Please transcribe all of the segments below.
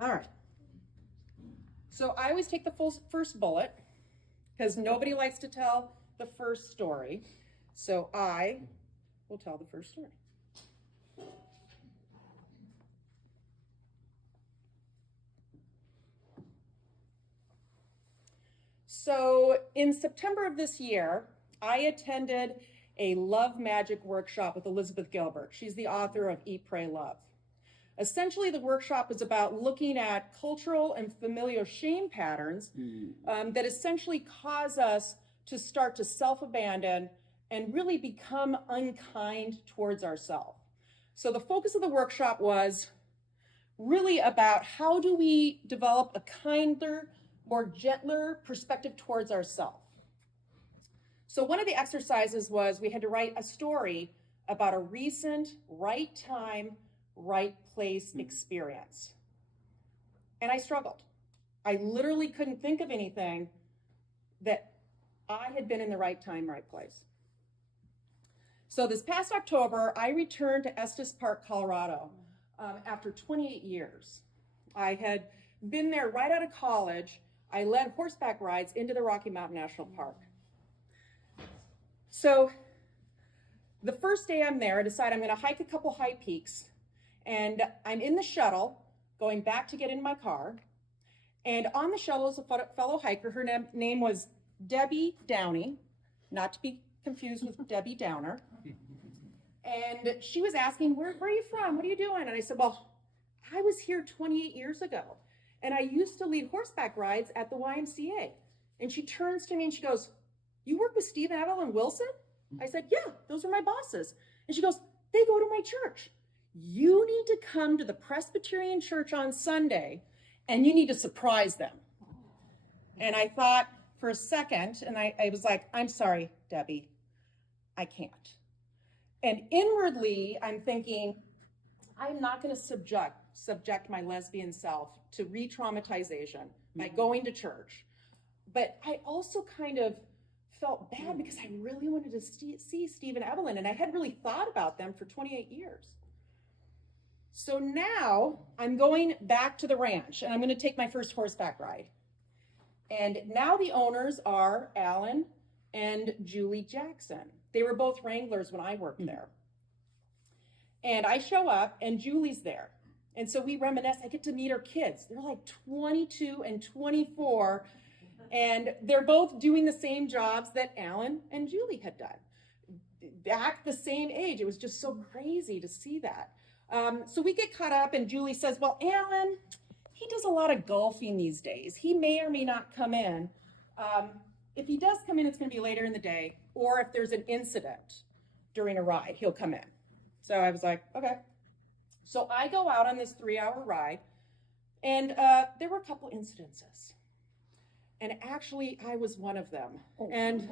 All right. So I always take the first bullet because nobody likes to tell the first story. So I will tell the first story. So in September of this year, I attended a love magic workshop with Elizabeth Gilbert. She's the author of Eat, Pray, Love. Essentially, the workshop is about looking at cultural and familial shame patterns that essentially cause us to start to self-abandon and really become unkind towards ourselves. So the focus of the workshop was really about how do we develop a kinder, more gentler perspective towards ourselves. So one of the exercises was we had to write a story about a recent right time, right place experience. And I struggled. I literally couldn't think of anything that I had been in the right time, right place. So this past October, I returned to Estes Park, Colorado, after 28 years. I had been there right out of college. I led horseback rides into the Rocky Mountain National Park. So the first day I'm there, I decide I'm going to hike a couple high peaks, and I'm in the shuttle going back to get in my car. And on the shuttle is a fellow hiker. Her name was Debbie Downey, not to be confused with Debbie Downer. And she was asking, where are you from? What are you doing? And I said, well, I was here 28 years ago, and I used to lead horseback rides at the YMCA. And she turns to me and she goes, you work with Steve and Evelyn Wilson? I said, yeah, those are my bosses. And she goes, they go to my church. You need to come to the Presbyterian church on Sunday, and you need to surprise them. And I thought for a second, and I was like, I'm sorry, Debbie, I can't. And inwardly, I'm thinking, I'm not going to subject my lesbian self to re-traumatization by going to church. But I also kind of felt bad because I really wanted to see Steve and Evelyn, and I hadn't really thought about them for 28 years. So now I'm going back to the ranch, and I'm going to take my first horseback ride. And now the owners are Alan and Julie Jackson. They were both wranglers when I worked there. And I show up, and Julie's there. And so we reminisce. I get to meet her kids. They're like 22 and 24, and they're both doing the same jobs that Alan and Julie had done. Back the same age. It was just so crazy to see that. So we get caught up, and Julie says, well, Alan, he does a lot of golfing these days. He may or may not come in. If he does come in, it's going to be later in the day, or if there's an incident during a ride, he'll come in. So I was like, okay. So I go out on this 3-hour ride, and there were a couple incidences. And actually, I was one of them. And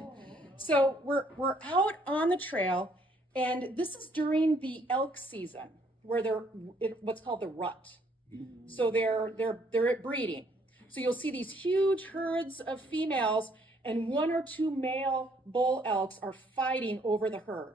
so we're out on the trail, and this is during the elk season, where they're what's called the rut. So they're at breeding. So you'll see these huge herds of females, and 1 or 2 male bull elks are fighting over the herd.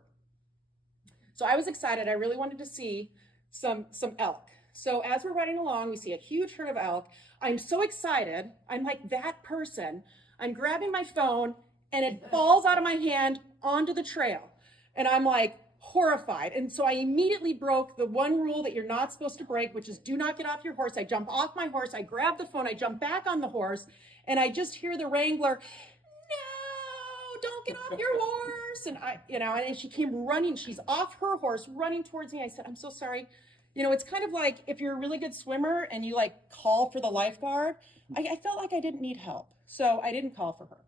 So I was excited. I really wanted to see some elk. So as we're riding along, we see a huge herd of elk. I'm so excited. I'm like that person. I'm grabbing my phone, and it falls out of my hand onto the trail. And I'm like horrified. And so I immediately broke the one rule that you're not supposed to break, which is do not get off your horse. I jump off my horse. I grab the phone. I jump back on the horse. And I just hear the wrangler, no, don't get off your horse. And and she came running. She's off her horse, running towards me. I said, I'm so sorry. It's kind of like if you're a really good swimmer and you like call for the lifeguard. I felt like I didn't need help, so I didn't call for her.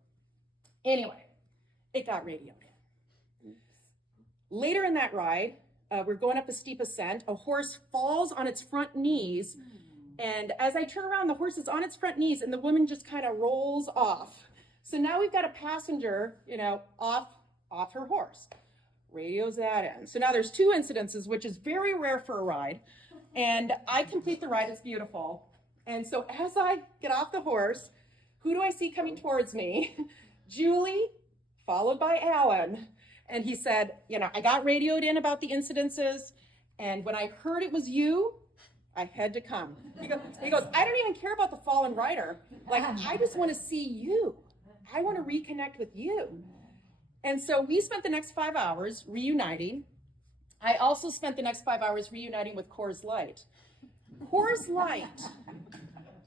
Anyway, it got radioed in. Later in that ride, we're going up a steep ascent. A horse falls on its front knees, and as I turn around, the horse is on its front knees, and the woman just kind of rolls off. So now we've got a passenger, off her horse. Radios that in. So now there's 2 incidences, which is very rare for a ride. And I complete the ride. It's beautiful. And so as I get off the horse, who do I see coming towards me? Julie, followed by Alan. And he said, I got radioed in about the incidences. And when I heard it was you, I had to come. He goes, I don't even care about the fallen rider. Like, I just want to see you. I want to reconnect with you. And so we spent the next 5 hours reuniting. I also spent the next 5 hours reuniting with Coors Light. Coors Light,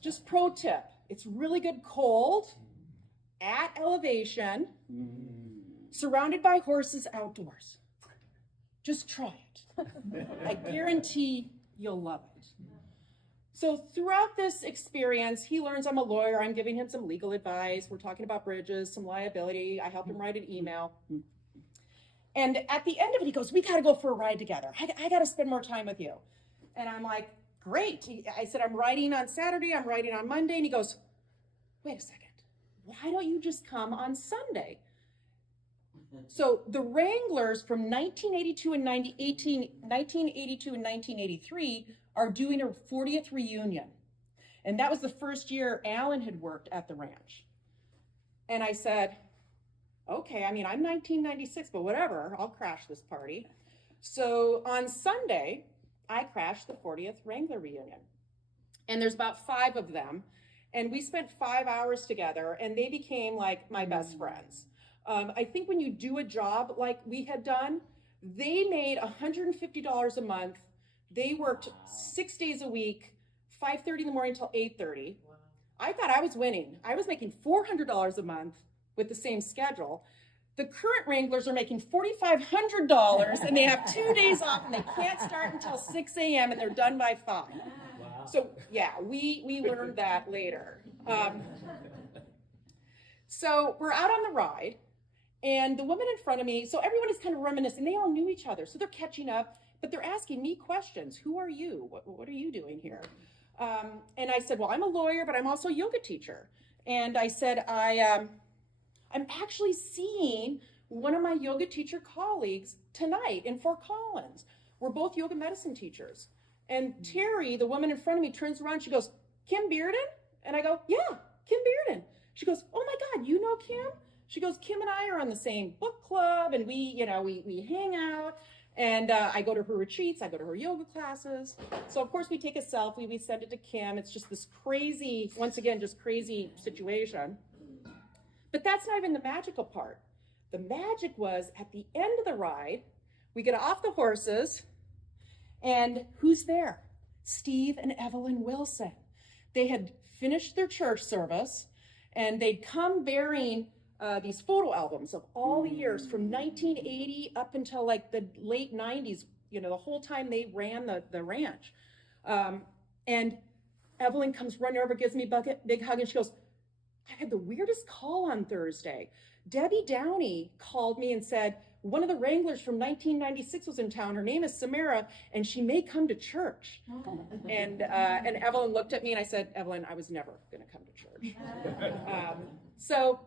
just pro tip, it's really good cold, at elevation, surrounded by horses outdoors. Just try it. I guarantee you'll love it. So throughout this experience, he learns I'm a lawyer. I'm giving him some legal advice. We're talking about bridges, some liability. I help him write an email. And at the end of it, he goes, we got to go for a ride together. I got to spend more time with you. And I'm like, great. I said, I'm writing on Saturday. I'm writing on Monday. And he goes, wait a second. Why don't you just come on Sunday? So the Wranglers from 1982 and 1983 are doing a 40th reunion. And that was the first year Alan had worked at the ranch. And I said, okay, I mean, I'm 1996, but whatever, I'll crash this party. So on Sunday, I crashed the 40th Wrangler reunion. And there's about 5 of them. And we spent 5 hours together, and they became like my best friends. I think when you do a job like we had done, they made $150 a month. They worked 6 days a week, 5:30 in the morning till 8:30. Wow. I thought I was winning. I was making $400 a month with the same schedule. The current Wranglers are making $4,500, and they have 2 days off, and they can't start until 6 a.m., and they're done by 5. Wow. So yeah, we learned that later. So we're out on the ride, and the woman in front of me, so everyone is kind of reminiscing. They all knew each other, so they're catching up, but they're asking me questions. Who are you? What are you doing here? And I said, well, I'm a lawyer, but I'm also a yoga teacher. And I said, I'm actually seeing one of my yoga teacher colleagues tonight in Fort Collins. We're both yoga medicine teachers. And Terry, the woman in front of me, turns around, she goes, Kim Bearden? And I go, yeah, Kim Bearden. She goes, oh my God, you know Kim? She goes, Kim and I are on the same book club, and we hang out. And I go to her retreats, I go to her yoga classes. So of course we take a selfie, we send it to Kim. It's just this crazy, once again, just crazy situation. But that's not even the magical part. The magic was at the end of the ride, we get off the horses, and who's there? Steve and Evelyn Wilson. They had finished their church service, and they'd come bearing these photo albums of all the years from 1980 up until like the late 90s, the whole time they ran the ranch. And Evelyn comes running over, gives me a big hug, and she goes, I had the weirdest call on Thursday. Debbie Downey called me and said, one of the Wranglers from 1996 was in town. Her name is Samara, and she may come to church. And Evelyn looked at me, and I said, Evelyn, I was never going to come to church. So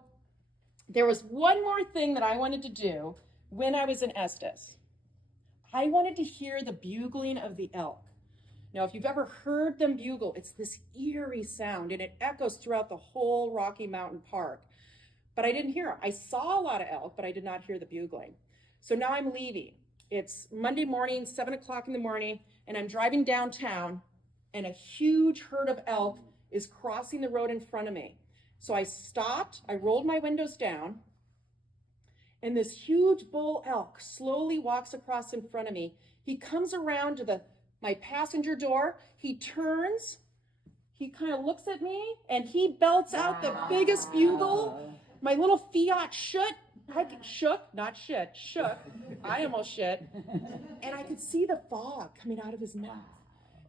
there was one more thing that I wanted to do when I was in Estes. I wanted to hear the bugling of the elk. Now, if you've ever heard them bugle, it's this eerie sound, and it echoes throughout the whole Rocky Mountain Park. But I didn't hear it. I saw a lot of elk, but I did not hear the bugling. So now I'm leaving. It's Monday morning, 7 o'clock in the morning, and I'm driving downtown, and a huge herd of elk is crossing the road in front of me. So I stopped, I rolled my windows down, and this huge bull elk slowly walks across in front of me. He comes around to my passenger door, he turns, he kind of looks at me, and he belts out the biggest bugle. My little Fiat shook. I almost shit. And I could see the fog coming out of his mouth.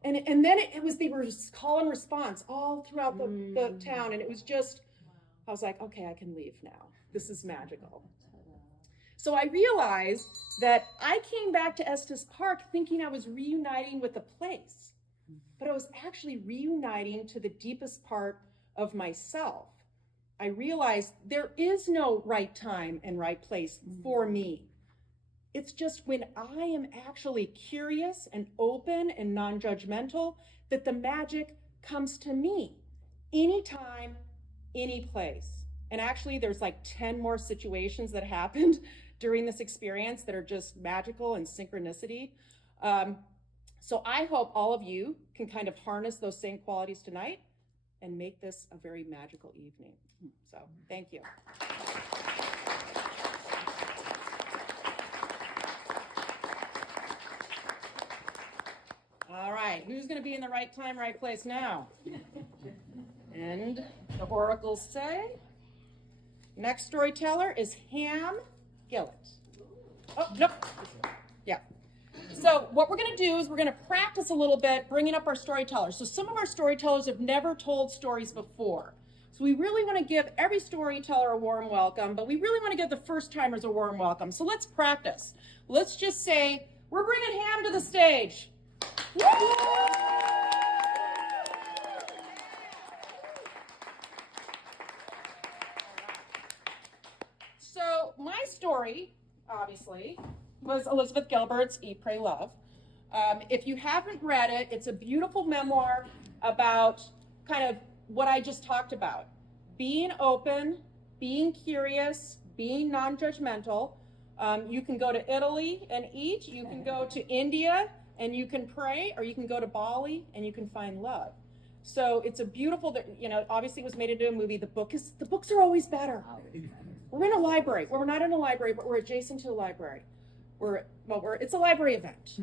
And then they were call and response all throughout the town. And it was just, I was like, okay, I can leave now. This is magical. So I realized that I came back to Estes Park thinking I was reuniting with the place, but I was actually reuniting to the deepest part of myself. I realized there is no right time and right place for me. It's just when I am actually curious and open and non-judgmental that the magic comes to me. Anytime, any place. And actually there's like 10 more situations that happened during this experience that are just magical and synchronicity. So I hope all of you can kind of harness those same qualities tonight and make this a very magical evening. So thank you. All right, who's going to be in the right time, right place now? And the oracles say, next storyteller is Ham Gillett. Oh, nope. Yeah. So what we're going to do is we're going to practice a little bit bringing up our storytellers. So some of our storytellers have never told stories before. So we really want to give every storyteller a warm welcome, but we really want to give the first timers a warm welcome. So let's practice. Let's just say, we're bringing Ham to the stage. Woo! So my story, obviously, was Elizabeth Gilbert's Eat, Pray, Love. If you haven't read it, it's a beautiful memoir about kind of what I just talked about. Being open, being curious, being non-judgmental. You can go to Italy and eat, you can go to India and you can pray, or you can go to Bali and you can find love. So it's a beautiful, obviously it was made into a movie. The books are always better. We're in a library. Well, we're not in a library, but we're adjacent to a library. It's a library event.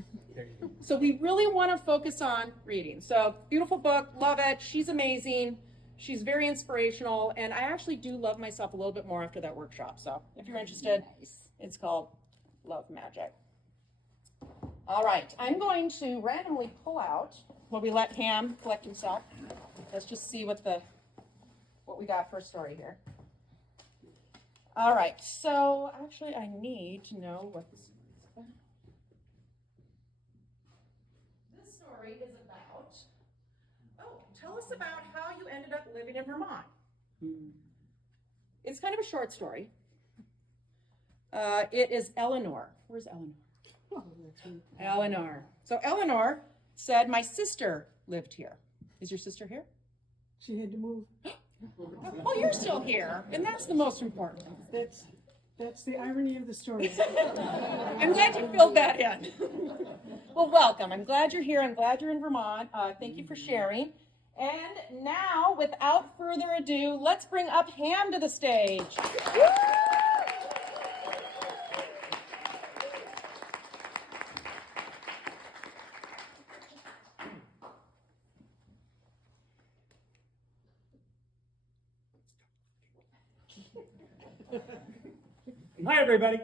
So we really want to focus on reading. So beautiful book, love it. She's amazing. She's very inspirational. And I actually do love myself a little bit more after that workshop. So if you're interested, it's called Love Magic. All right, I'm going to randomly pull out, while we let Ham collect himself. Let's just see what we got for a story here. All right, so actually I need to know what this is about. This story is about, tell us about how you ended up living in Vermont. It's kind of a short story. It is Eleanor. Where's Eleanor? Eleanor. So Eleanor said, my sister lived here. Is your sister here? She had to move. Oh, you're still here, and that's the most important. That's the irony of the story. I'm glad you filled that in. Well, welcome. I'm glad you're here. I'm glad you're in Vermont. Thank you for sharing. And now, without further ado, let's bring up Ham to the stage. Woo! Hi, everybody.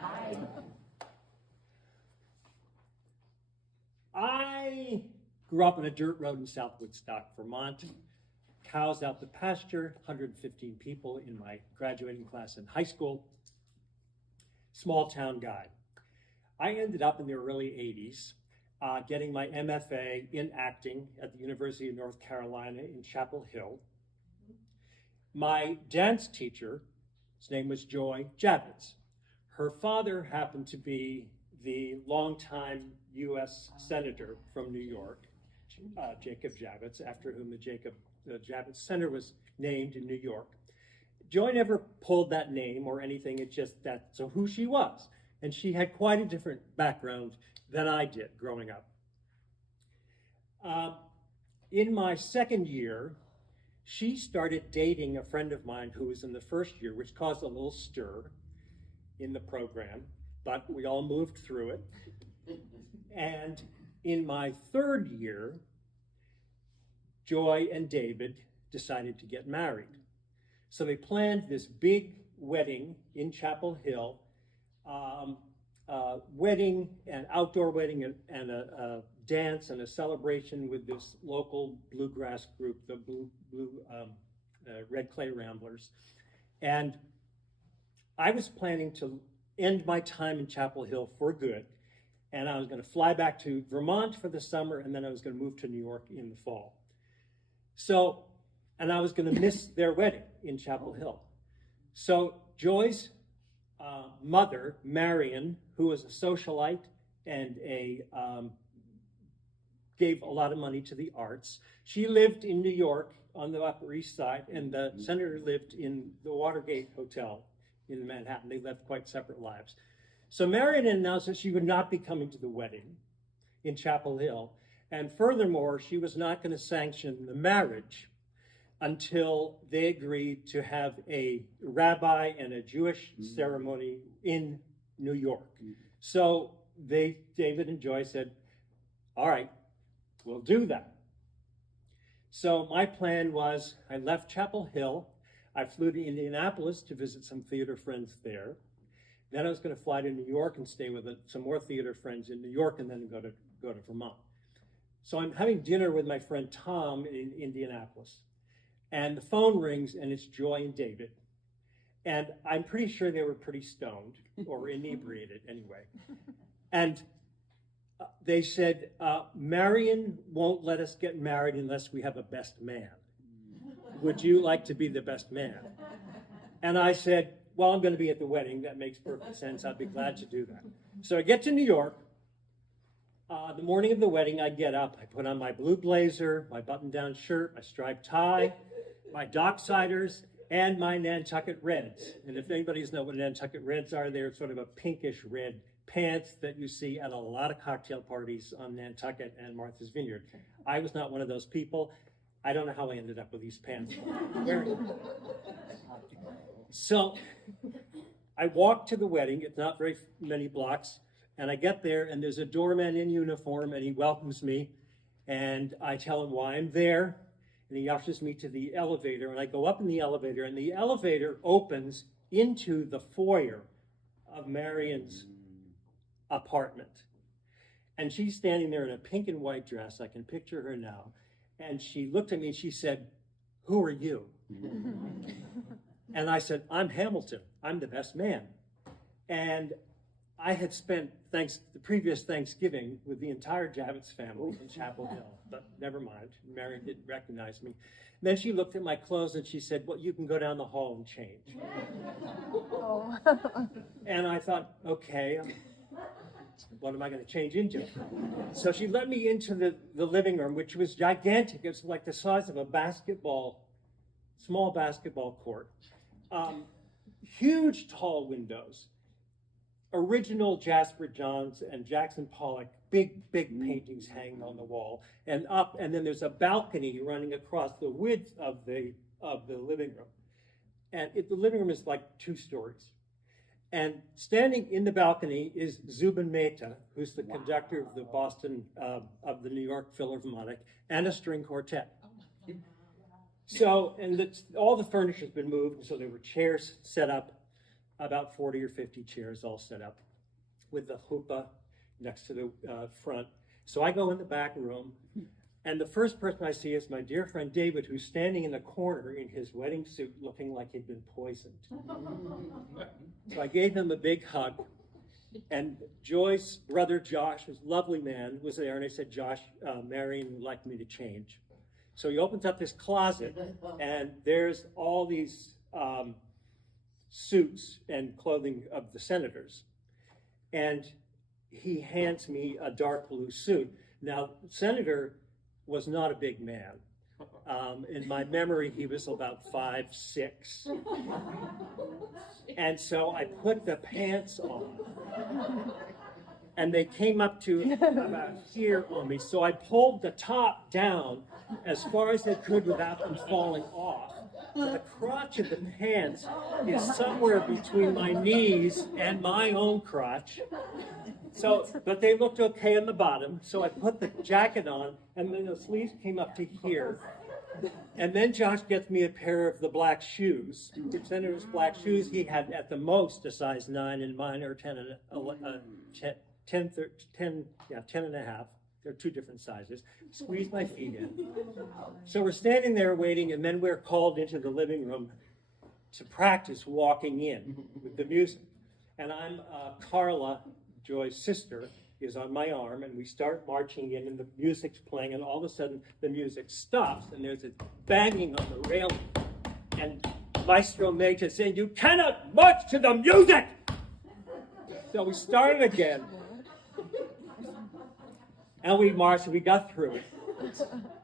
Hi. I grew up on a dirt road in South Woodstock, Vermont. Cows out to pasture, 115 people in my graduating class in high school. Small town guy. I ended up in the early 80s getting my MFA in acting at the University of North Carolina in Chapel Hill. My dance teacher, his name was Joy Javits. Her father happened to be the longtime U.S. Senator from New York, Jacob Javits, after whom the Javits Center was named in New York. Joy never pulled that name or anything, it's just that's who she was. And she had quite a different background than I did growing up. In my second year, she started dating a friend of mine who was in the first year, which caused a little stir in the program, but we all moved through it. And in my third year, Joy and David decided to get married. So they planned this big wedding in Chapel Hill, wedding, an outdoor wedding, and a dance and a celebration with this local bluegrass group, the Red Clay Ramblers. And I was planning to end my time in Chapel Hill for good, and I was going to fly back to Vermont for the summer, and then I was going to move to New York in the fall. So, and I was going to miss their wedding in Chapel Hill. So Joy's mother, Marion, who was a socialite and gave a lot of money to the arts. She lived in New York on the Upper East Side, and the senator lived in the Watergate Hotel in Manhattan. They led quite separate lives. So Marion announced that she would not be coming to the wedding. in Chapel Hill. And furthermore, she was not going to sanction the marriage until they agreed to have a rabbi and a Jewish ceremony in New York. So David and Joy said, all right, we'll do that. So my plan was, I left Chapel Hill, I flew to Indianapolis to visit some theater friends there. Then I was going to fly to New York and stay with some more theater friends in New York, and then go to Vermont. So I'm having dinner with my friend Tom in Indianapolis, and the phone rings, and it's Joy and David. And I'm pretty sure they were pretty stoned, or inebriated anyway. And they said, Marion won't let us get married unless we have a best man. Would you like to be the best man? And I said, well, I'm going to be at the wedding. That makes perfect sense. I'd be glad to do that. So I get to New York. The morning of the wedding, I get up. I put on my blue blazer, my button-down shirt, my striped tie, my Docksiders, and my Nantucket Reds. And if anybody knows what Nantucket Reds are, they're sort of a pinkish red pants that you see at a lot of cocktail parties on Nantucket and Martha's Vineyard. I was not one of those people. I don't know how I ended up with these pants. So I walk to the wedding. It's not very many blocks. And I get there, and there's a doorman in uniform, and he welcomes me. And I tell him why I'm there. And he ushers me to the elevator. And I go up in the elevator, and the elevator opens into the foyer of Marion's apartment. And she's standing there in a pink and white dress. I can picture her now. And she looked at me and she said, who are you? And I said, I'm Hamilton. I'm the best man. And I had spent the previous Thanksgiving with the entire Javits family in Chapel Hill, but never mind. Marion didn't recognize me. And then she looked at my clothes and she said, well, you can go down the hall and change. Oh. And I thought, okay, what am I going to change into? So she led me into the living room, which was gigantic. It was like the size of a small basketball court. Huge tall windows. Original Jasper Johns and Jackson Pollock, big paintings hanging on the wall, and then there's a balcony running across the width of the living room. And the living room is like 2 stories. And standing in the balcony is Zubin Mehta, who's the conductor of the of the New York Philharmonic, and a string quartet. So, and all the furniture's been moved, and so there were chairs set up, about 40 or 50 chairs all set up, with the chuppah next to the front. So I go in the back room, and the first person I see is my dear friend David, who's standing in the corner in his wedding suit looking like he'd been poisoned. So I gave him a big hug, and Joy's brother Josh, who's a lovely man, was there, and I said, Josh, Marion would like me to change. So he opens up this closet, and there's all these suits and clothing of the senators. And he hands me a dark blue suit. Now, Senator was not a big man. In my memory, he was about 5'6". And so I put the pants on. And they came up to about here on me. So I pulled the top down as far as I could without them falling off. So the crotch of the pants is somewhere between my knees and my own crotch. So, but they looked okay on the bottom. So I put the jacket on, and then the sleeves came up to here. And then Josh gets me a pair of the black shoes. The Senator's black shoes, he had at the most a size 9, and mine are 10 and a half. They're 2 different sizes. Squeeze my feet in. So we're standing there waiting, and then we're called into the living room to practice walking in with the music. And I'm Carla, Joy's sister, is on my arm, and we start marching in, and the music's playing, and all of a sudden the music stops, and there's a banging on the railing, and Maestro Mehta saying, "You cannot march to the music!" So we started again. And we marched, and we got through it.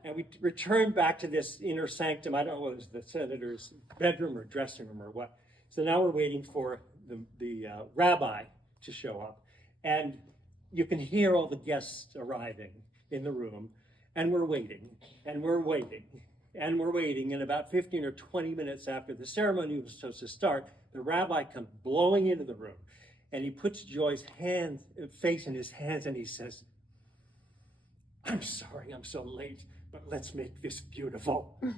And we returned back to this inner sanctum. I don't know whether it was the senator's bedroom or dressing room or what. So now we're waiting for the rabbi to show up. And you can hear all the guests arriving in the room, and we're waiting, and we're waiting, and we're waiting, and about 15 or 20 minutes after the ceremony was supposed to start, the rabbi comes blowing into the room, and he puts Joy's face in his hands, and he says, "I'm sorry I'm so late, but let's make this beautiful." We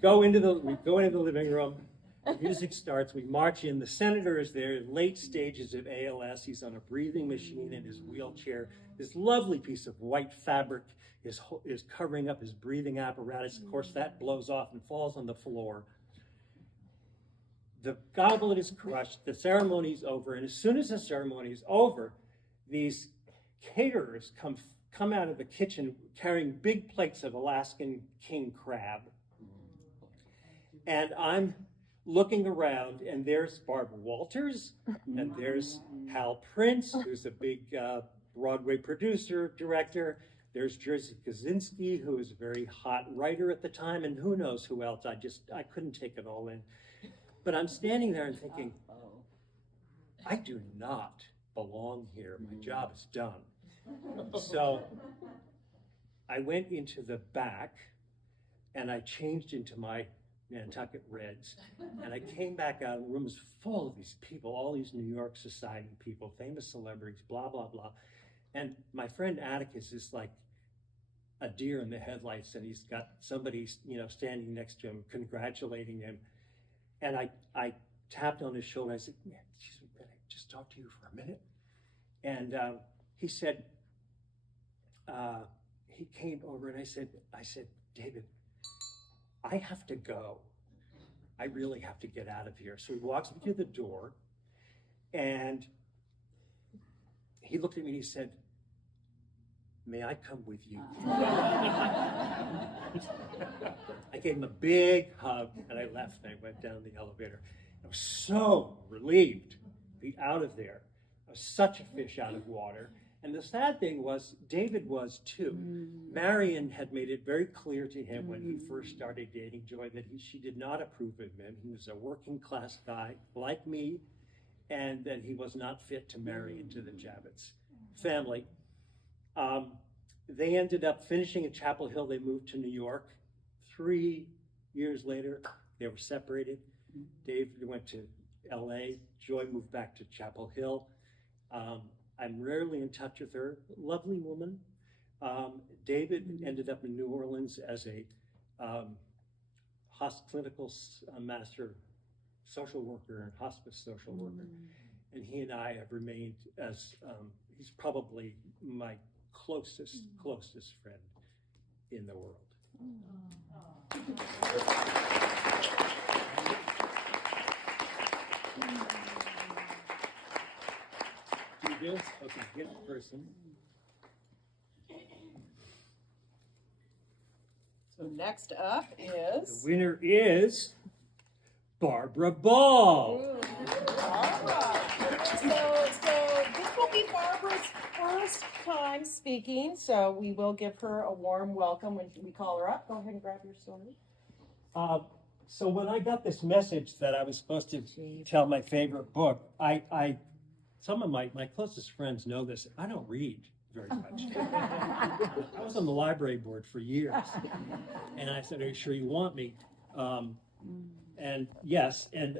go into the living room. The music starts. We march in. The senator is there, late stages of ALS. He's on a breathing machine in his wheelchair. This lovely piece of white fabric is covering up his breathing apparatus. Of course, that blows off and falls on the floor. The goblet is crushed. The ceremony's over. And as soon as the ceremony is over, these caterers come out of the kitchen carrying big plates of Alaskan king crab. And I'm looking around, and there's Barbara Walters, and there's Hal Prince, who's a big Broadway producer, director. There's Jerzy Kosinski, who was a very hot writer at the time, and who knows who else. I couldn't take it all in. But I'm standing there and thinking, I do not belong here. My job is done. So I went into the back, and I changed into my Nantucket Reds, and I came back out, and the room was full of these people, all these New York society people, famous celebrities, blah, blah, blah. And my friend Atticus is like a deer in the headlights, and he's got somebody, standing next to him, congratulating him. And I tapped on his shoulder. I said, "Man, can I just talk to you for a minute?" And he said, he came over, and I said, "David, I have to go. I really have to get out of here." So he walks me to the door, and he looked at me and he said, "May I come with you?" I gave him a big hug, and I left, and I went down the elevator. I was so relieved to be out of there. I was such a fish out of water. And the sad thing was, David was too. Marion had made it very clear to him when he first started dating Joy that she did not approve of him. He was a working class guy like me, and that he was not fit to marry into the Javits family. They ended up finishing at Chapel Hill. They moved to New York. 3 years later, they were separated. David went to LA. Joy moved back to Chapel Hill. I'm rarely in touch with her. Lovely woman. David ended up in New Orleans as a clinical master social worker and hospice social worker. And he and I have remained as, he's probably my closest friend in the world. Do this? Okay, get the person. So next up is The winner is Barbara Ball. Barbara. So this will be Barbara's first time speaking, so we will give her a warm welcome when we call her up. Go ahead and grab your story. So when I got this message that I was supposed to tell my favorite book, some of my closest friends know this. I don't read very much. I was on the library board for years, and I said, "Are you sure you want me?" And yes, and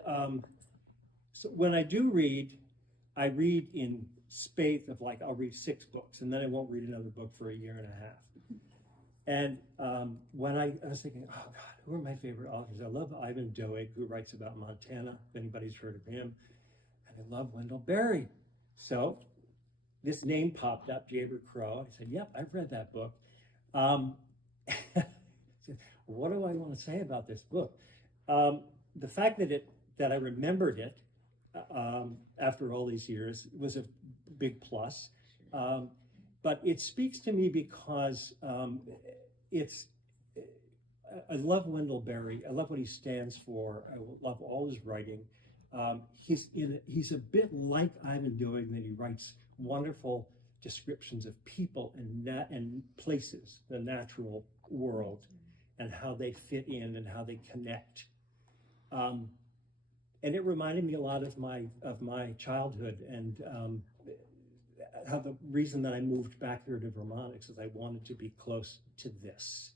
so when I do read, I read in spate of I'll read 6 books, and then I won't read another book for a year and a half. And when I was thinking, oh God, who are my favorite authors? I love Ivan Doig, who writes about Montana, if anybody's heard of him. And I love Wendell Berry. So this name popped up, Jaber Crow. I said, yep, I've read that book. What do I want to say about this book? The fact that I remembered it after all these years was a big plus. But it speaks to me because I love Wendell Berry. I love what he stands for. I love all his writing. He's a bit like Ivan Doig, that he writes wonderful descriptions of people and places, the natural world, and how they fit in and how they connect. And it reminded me a lot of my childhood, and how the reason that I moved back here to Vermont is because I wanted to be close to this.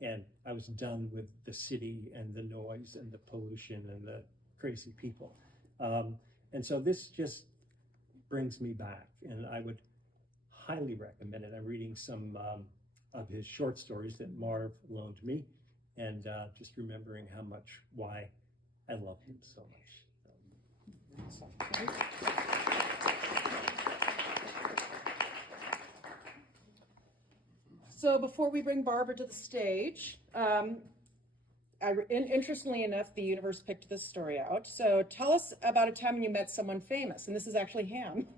And I was done with the city and the noise and the pollution and the crazy people. And so this just brings me back, and I would highly recommend it. I'm reading some of his short stories that Marv loaned me, and just remembering why I love him so much. So before we bring Barbara to the stage, interestingly enough, the universe picked this story out. So tell us about a time when you met someone famous, and this is actually Ham.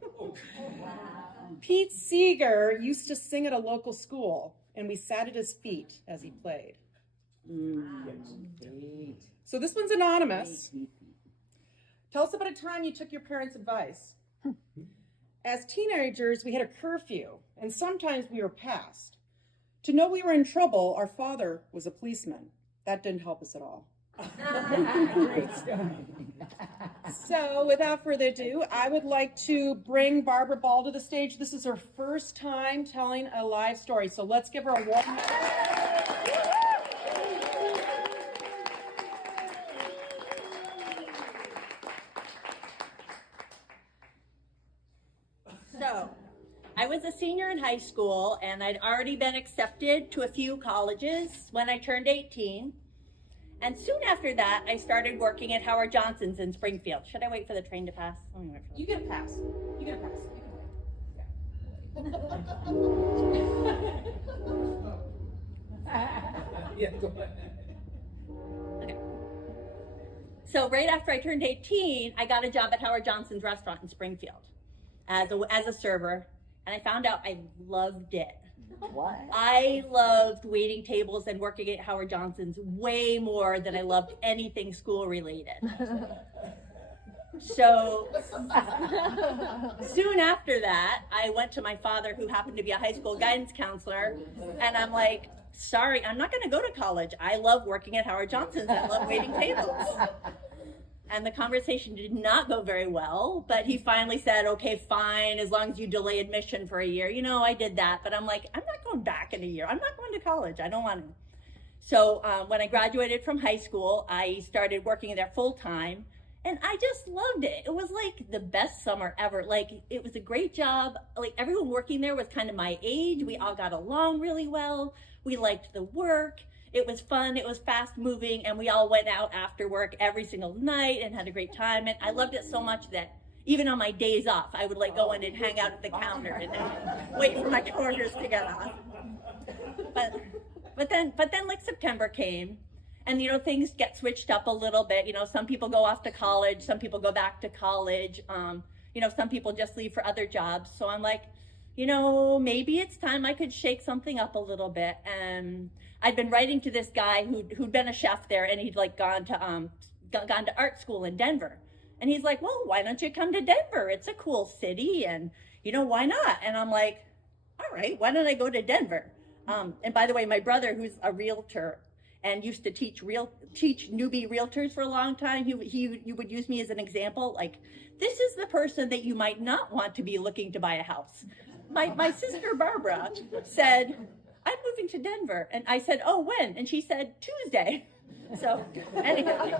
Pete Seeger used to sing at a local school, and we sat at his feet as he played. So this one's anonymous. Tell us about a time you took your parents' advice. As teenagers, we had a curfew, and sometimes we were passed. To know we were in trouble, our father was a policeman. That didn't help us at all. Great story. So without further ado, I would like to bring Barbara Ball to the stage. This is her first time telling a live story, so let's give her a warm So, I was a senior in high school, and I'd already been accepted to a few colleges when I turned 18. And soon after that, I started working at Howard Johnson's in Springfield. Should I wait for the train to pass? Let me wait for You get a pass. You get a pass. Yeah, go ahead. Okay. So right after I turned 18, I got a job at Howard Johnson's restaurant in Springfield as a server, and I found out I loved it. What? I loved waiting tables and working at Howard Johnson's way more than I loved anything school related. So soon after that, I went to my father, who happened to be a high school guidance counselor, and I'm like, sorry, I'm not going to go to college. I love working at Howard Johnson's. I love waiting tables. And the conversation did not go very well, but he finally said, okay, fine, as long as you delay admission for a year. You know, I did that, but I'm like, I'm not going back in a year. I'm not going to college. I don't want to. So when I graduated from high school, I started working there full time, and I just loved it. It was like the best summer ever. Like, it was a great job. Like, everyone working there was kind of my age. We all got along really well. We liked the work. It was fun, it was fast moving, and we all went out after work every single night and had a great time. And I loved it so much that even on my days off, I would like go in and hang out at the counter and then wait for my coworkers to get off. But then like September came, and you know, things get switched up a little bit. You know, some people go off to college, some people go back to college. You know, some people just leave for other jobs. So I'm like, you know, maybe it's time I could shake something up a little bit. And I'd been writing to this guy who'd been a chef there, and he'd like gone to art school in Denver. And he's like, well, why don't you come to Denver? It's a cool city, and you know, why not? And I'm like, all right, why don't I go to Denver? And by the way, my brother, who's a realtor and used to teach newbie realtors for a long time, he would use me as an example. Like, this is the person that you might not want to be looking to buy a house. My sister Barbara said, I'm moving to Denver. And I said, oh, when? And she said, Tuesday. So anyway,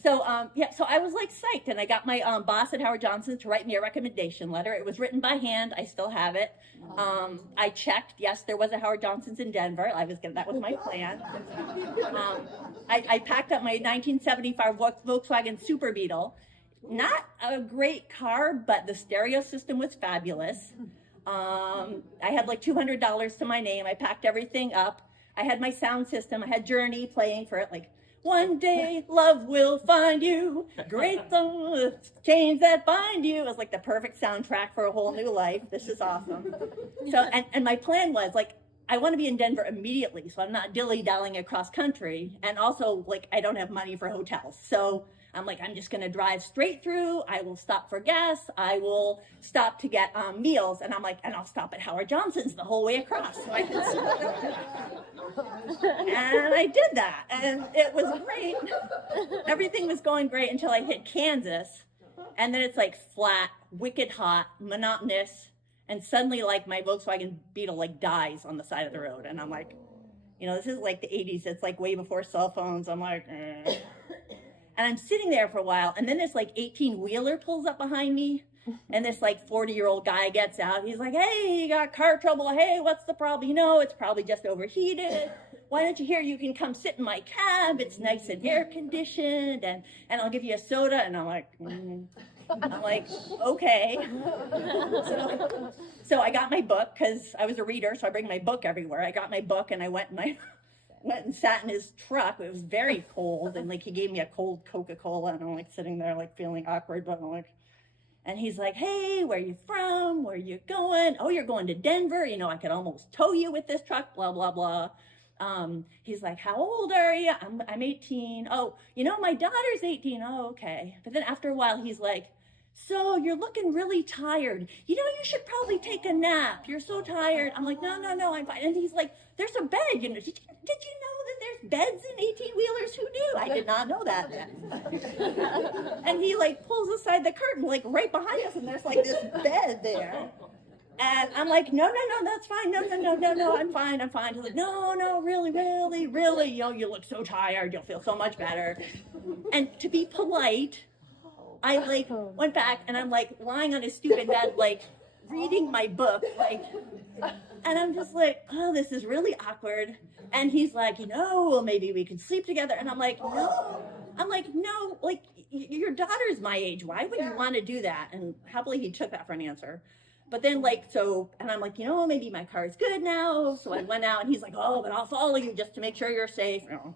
so I was like psyched, and I got my boss at Howard Johnson to write me a recommendation letter. It was written by hand. I still have it. I checked. Yes, there was a Howard Johnson's in Denver. That was my plan. I packed up my 1975 Volkswagen Super Beetle. Not a great car, but the stereo system was fabulous. I had like $200 to my name. I packed everything up. I had my sound system. I had Journey playing for it, like, one day love will find you, great the chains that bind you. It was like the perfect soundtrack for a whole new life. This is awesome. So, and my plan was, like, I want to be in Denver immediately, so I'm not dilly-dallying across country. And also, like, I don't have money for hotels. So I'm like, I'm just going to drive straight through. I will stop for gas. I will stop to get meals. And I'm like, and I'll stop at Howard Johnson's the whole way across. So I can and I did that. And it was great. Everything was going great until I hit Kansas. And then it's like flat, wicked hot, monotonous, And suddenly, like, my Volkswagen Beetle, like, dies on the side of the road. And I'm like, you know, this is like the 80s. It's like way before cell phones. I'm like, eh. And I'm sitting there for a while. And then this like 18-wheeler pulls up behind me. And this like 40-year-old guy gets out. He's like, hey, you got car trouble. Hey, what's the problem? You know, it's probably just overheated. Why don't you hear you can come sit in my cab? It's nice and air conditioned. And I'll give you a soda. And I'm like, I'm like, okay. So I got my book because I was a reader, so I bring my book everywhere. I got my book and I went and sat in his truck. It was very cold, and like he gave me a cold Coca-Cola, and I'm like sitting there like feeling awkward, but I'm like, and he's like, hey, where are you from? Where are you going? Oh, you're going to Denver. You know, I could almost tow you with this truck, blah, blah, blah. He's like, how old are you? I'm 18. Oh, you know, my daughter's 18. Oh, okay. But then after a while, he's like, so you're looking really tired. You know, you should probably take a nap. You're so tired. I'm like, no, I'm fine. And he's like, there's a bed. You know, did you know that there's beds in 18-wheelers? Who knew? I did not know that then. And he like pulls aside the curtain like right behind us, and there's like this bed there. And I'm like, no, that's fine. No, I'm fine. He's like, no, really, you know, you look so tired. You'll feel so much better. And to be polite, I like went back and I'm like lying on his stupid bed, like reading my book, like, and I'm just like, oh, this is really awkward. And he's like, you know, well, maybe we can sleep together. And I'm like, no, like your daughter's my age. Why would you want to do that? And happily he took that for an answer. But then like, so, and I'm like, you know, maybe my car is good now. So I went out and he's like, oh, but I'll follow you just to make sure you're safe. You know.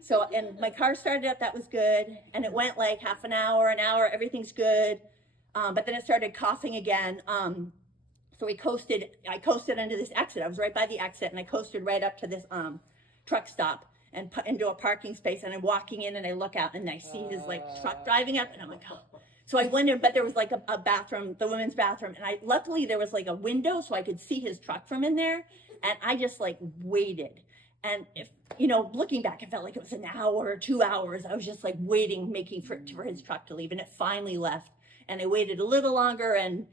So, and my car started up, that was good. And it went like half an hour, everything's good. But then it started coughing again. So I coasted into this exit. I was right by the exit and I coasted right up to this truck stop and put into a parking space. And I'm walking in and I look out and I see his like truck driving up and I'm like, oh. So I went in, but there was like a bathroom, the women's bathroom. And luckily there was like a window so I could see his truck from in there. And I just like waited. And if, you know, looking back, it felt like it was an hour or 2 hours. I was just like waiting, making for his truck to leave. And it finally left. And I waited a little longer and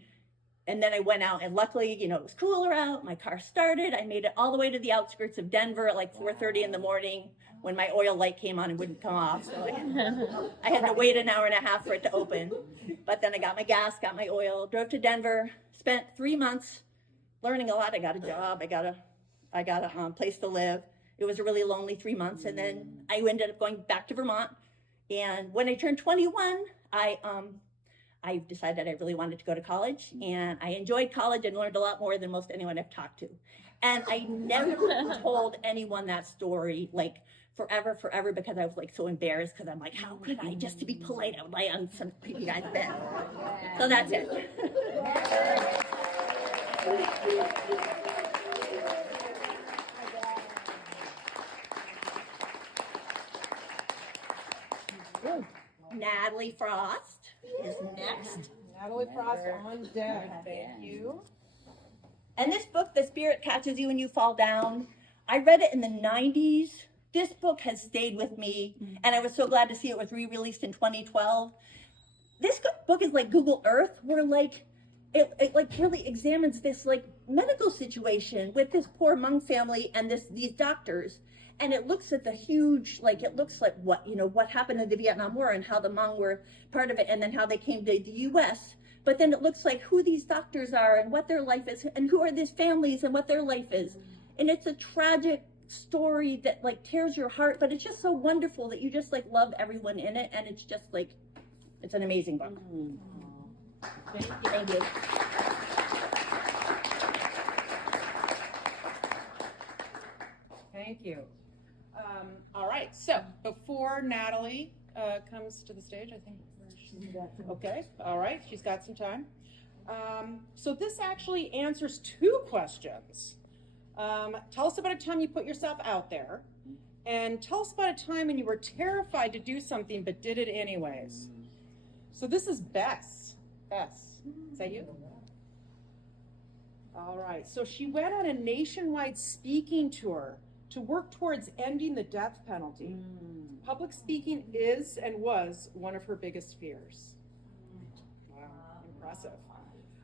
then I went out and luckily, you know, it was cooler out. My car started. I made it all the way to the outskirts of Denver at like 4:30 in the morning when my oil light came on and wouldn't come off. So I had to wait an hour and a half for it to open. But then I got my gas, got my oil, drove to Denver, spent 3 months learning a lot. I got a job. I got a place to live. It was a really lonely 3 months. And then I ended up going back to Vermont. And when I turned 21, I decided I really wanted to go to college, and I enjoyed college and learned a lot more than most anyone I've talked to. And I never told anyone that story, like forever, because I was like so embarrassed, because I'm like, how could I, just to be polite, I would lie on some creepy guy's bed. So that's it. Natalie Frost is next. Natalie Frost on deck. Thank you. And this book, The Spirit Catches You When You Fall Down, I read it in the 90s. This book has stayed with me, and I was so glad to see it was re-released in 2012. This book is like Google Earth, where like it like really examines this like medical situation with this poor Hmong family and these doctors. And it looks at the huge, like, it looks like what happened in the Vietnam War and how the Hmong were part of it and then how they came to the U.S. But then it looks like who these doctors are and what their life is and who are these families and what their life is. And it's a tragic story that, like, tears your heart, but it's just so wonderful that you just, like, love everyone in it. And it's just, like, it's an amazing book. Thank you. Thank you. All right, so before Natalie comes to the stage, I think, okay, all right, she's got some time. So this actually answers 2 questions. Tell us about a time you put yourself out there, and tell us about a time when you were terrified to do something but did it anyways. So this is Bess. Bess, is that you? All right, so she went on a nationwide speaking tour to work towards ending the death penalty. Public speaking is and was one of her biggest fears. Wow, impressive.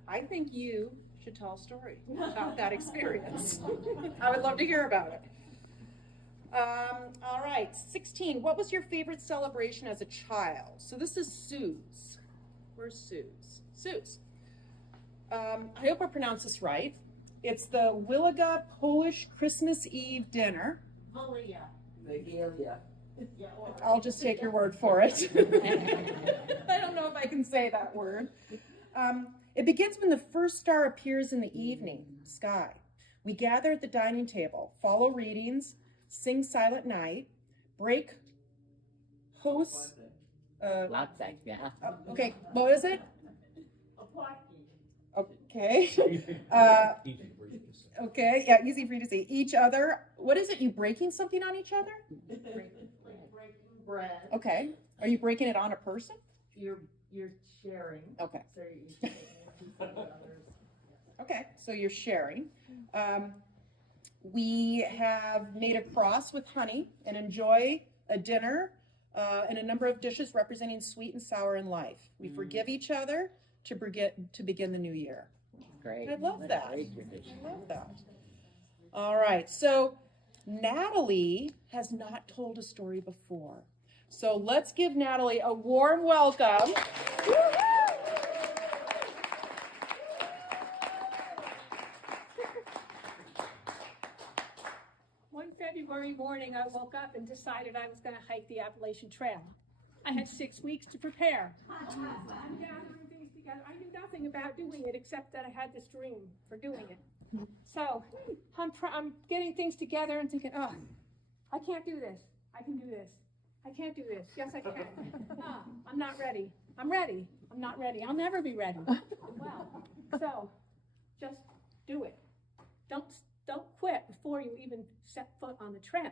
I think you should tell a story about that experience. I would love to hear about it. All right, 16. What was your favorite celebration as a child? So this is Sue's. Where's Sue's? Sue's. I hope I pronounced this right. It's the Williga Polish Christmas Eve dinner. Regalia. I'll just take your word for it. I don't know if I can say that word. It begins when the first star appears in the evening sky. We gather at the dining table, follow readings, sing Silent Night, break hosts. Okay, what is it? Okay. Okay, yeah, easy for you to see. Each other. What is it? You breaking something on each other? Breaking bread. Okay. Are you breaking it on a person? You're sharing. Okay. So you're taking a piece of others. Okay, so you're sharing. We have made a cross with honey and enjoy a dinner and a number of dishes representing sweet and sour in life. We forgive each other to begin the new year. Great. I love that. Great tradition. I love that. All right, so Natalie has not told a story before. So let's give Natalie a warm welcome. One February morning, I woke up and decided I was going to hike the Appalachian Trail. I had 6 weeks to prepare. I'm gathering things together. I knew nothing about doing it except that I had this dream for doing it. So I'm getting things together and thinking, oh, I can't do this. I can do this. I can't do this. Yes, I can. Oh, I'm not ready. I'm ready. I'm not ready. I'll never be ready. Well, so just do it. Don't quit before you even set foot on the trail.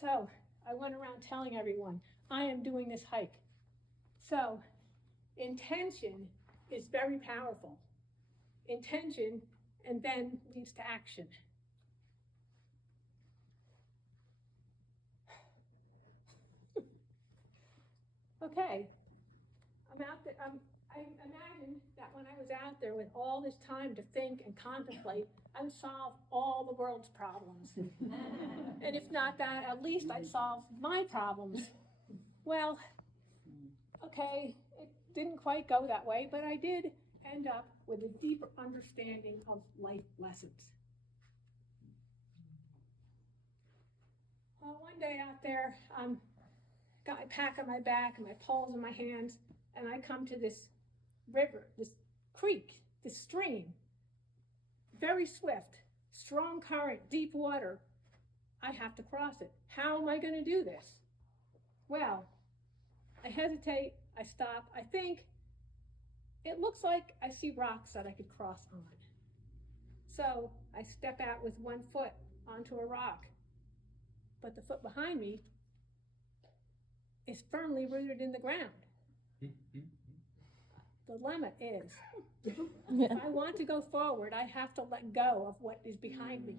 So I went around telling everyone, I am doing this hike. So intention is very powerful. Intention and then leads to action. Okay, I'm out there. I imagined that when I was out there with all this time to think and contemplate, I would solve all the world's problems. And if not that, at least I'd solve my problems. Well, okay, it didn't quite go that way, but I did end up with a deeper understanding of life lessons. Well, one day out there, got my pack on my back and my poles in my hands, and I come to this river, this creek, this stream, very swift, strong current, deep water. I have to cross it. How am I going to do this? Well, I hesitate, I stop, I think, it looks like I see rocks that I could cross on. So I step out with one foot onto a rock, but the foot behind me is firmly rooted in the ground. The dilemma is, if I want to go forward, I have to let go of what is behind me.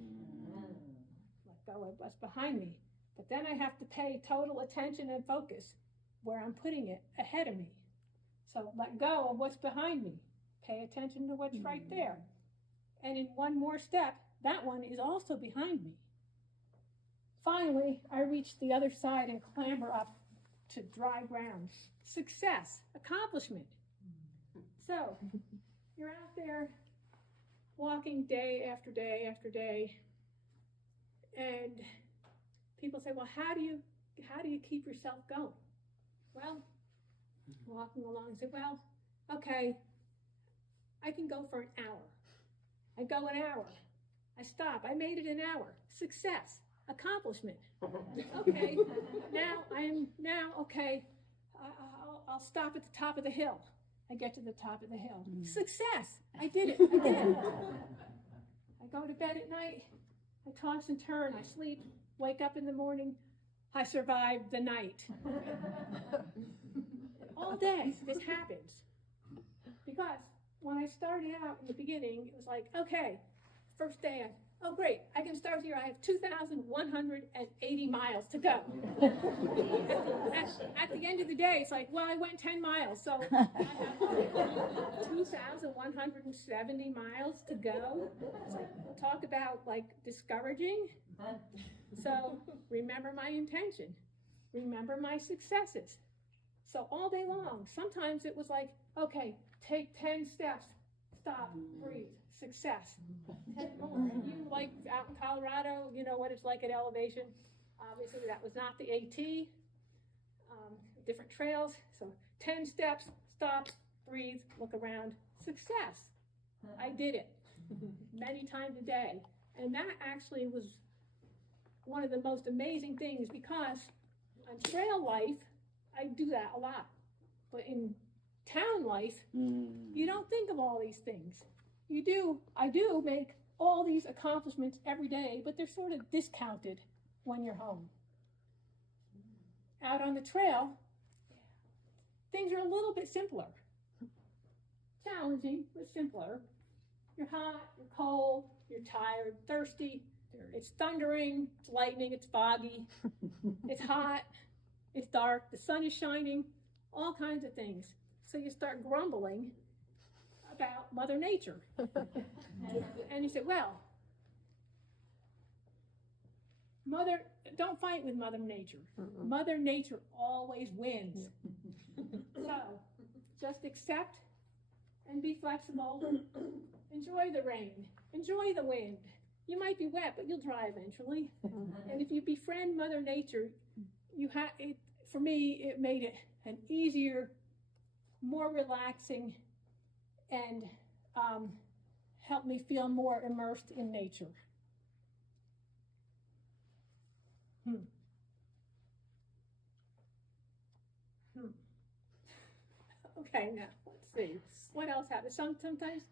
Let go of what's behind me. But then I have to pay total attention and focus where I'm putting it ahead of me. So let go of what's behind me. Pay attention to what's right there. And in one more step, that one is also behind me. Finally, I reach the other side and clamber up to dry ground. Success, accomplishment. So, you're out there walking day after day after day, and people say, well, how do you keep yourself going? Well, walking along and say, well, okay, I can go for an hour. I go an hour. I stop. I made it an hour. Success, accomplishment. Okay, okay, I'll stop at the top of the hill. I get to the top of the hill. Success, I did it again. I go to bed at night. I toss and turn. I sleep, wake up in the morning. I survived the night. All day, this happens. Because when I started out in the beginning, it was like, okay, first day Oh, great, I can start here. I have 2,180 miles to go. At the end of the day, it's like, well, I went 10 miles, so I have 2,170 miles to go. It's like, talk about like discouraging. So remember my intention. Remember my successes. So all day long, sometimes it was like, okay, take 10 steps, stop, breathe, success. 10 more. You like out in Colorado, you know what it's like at elevation. Obviously that was not the AT, different trails. So 10 steps, stop, breathe, look around, success. I did it many times a day. And that actually was one of the most amazing things, because on trail life, I do that a lot. But in town life, you don't think of all these things. You do, I do make all these accomplishments every day, but they're sort of discounted when you're home. Out on the trail, things are a little bit simpler. Challenging, but simpler. You're hot, you're cold, you're tired, thirsty. It's thundering, it's lightning, it's foggy, it's hot, it's dark, the sun is shining, all kinds of things. So you start grumbling about Mother Nature. And you say, well, don't fight with Mother Nature. Mother Nature always wins. So just accept and be flexible. Enjoy the rain, enjoy the wind. You might be wet, but you'll dry eventually. And if you befriend Mother Nature, for me, it made it an easier, more relaxing, and helped me feel more immersed in nature. Okay, now let's see. What else happens? Sometimes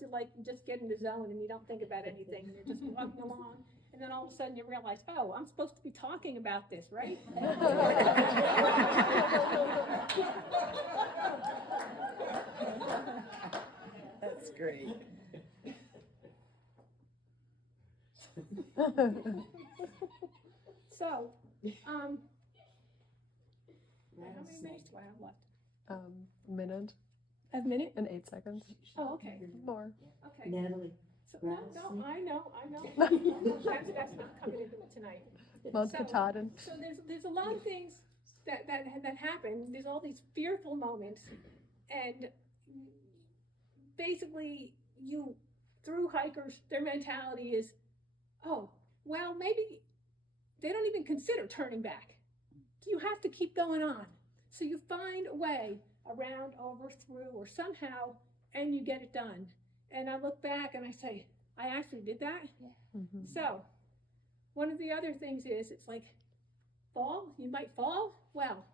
you like just get in the zone and you don't think about anything. And you're just walking along, and then all of a sudden you realize, oh, I'm supposed to be talking about this, right? That's great. So, how many minutes do I have left? Minute A minute? and 8 seconds. Oh, okay. More. Okay. Natalie. So, no, I know. That's not coming into it tonight. Mount Katahdin. So there's a lot of things that happen. There's all these fearful moments, and basically through hikers, their mentality is, oh, well, maybe they don't even consider turning back. You have to keep going on. So you find a way around, over, through, or somehow, and you get it done. And I look back and I say, I actually did that? Yeah. Mm-hmm. So one of the other things is, it's like, fall, you might fall. Well,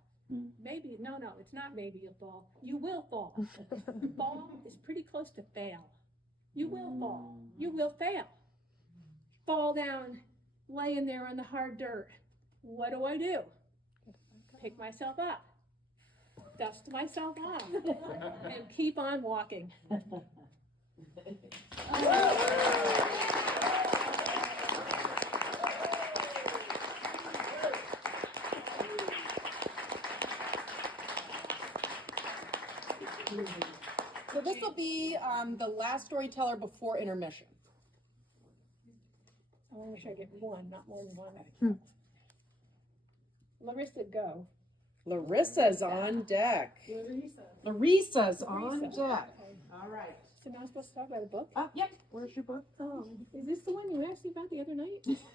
maybe, no, it's not maybe you'll fall. You will fall. Fall is pretty close to fail. You will fall. You will fail. Fall down, laying there on the hard dirt. What do? Pick myself up. Dust myself off. And keep on walking. So this will be the last storyteller before intermission. I want to make sure I get one, not more than one. Larissa, go. Larissa's on deck. Larissa's on deck. Okay. All right. So now I'm supposed to talk about a book? Yep. Where's your book? Oh, is this the one you asked me about the other night? Which one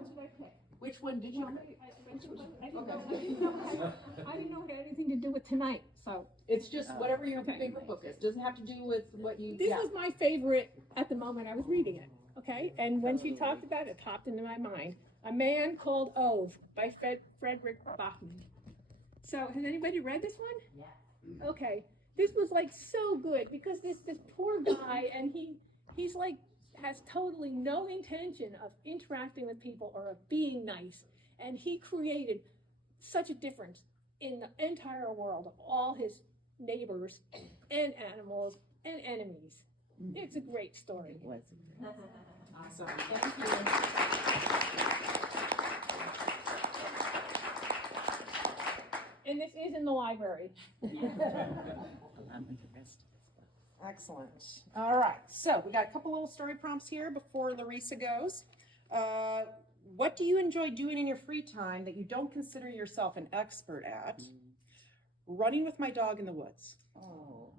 should I pick? Which one did you? I didn't know it had anything to do with tonight, so. It's just whatever your favorite book is. Doesn't have to do with what you. This was my favorite at the moment I was reading it, okay? And when she talked about it, it popped into my mind. A Man Called Ove by Frederick Bachman. So, has anybody read this one? Yeah. Okay. This was like so good because this poor guy, and he's like, has totally no intention of interacting with people or of being nice. And he created such a difference in the entire world of all his neighbors and animals and enemies. It's a great story. Awesome, thank you. And this is in the library. Excellent. All right, so we got a couple little story prompts here before Larissa goes. What do you enjoy doing in your free time that you don't consider yourself an expert at? Running with my dog in the woods. Oh.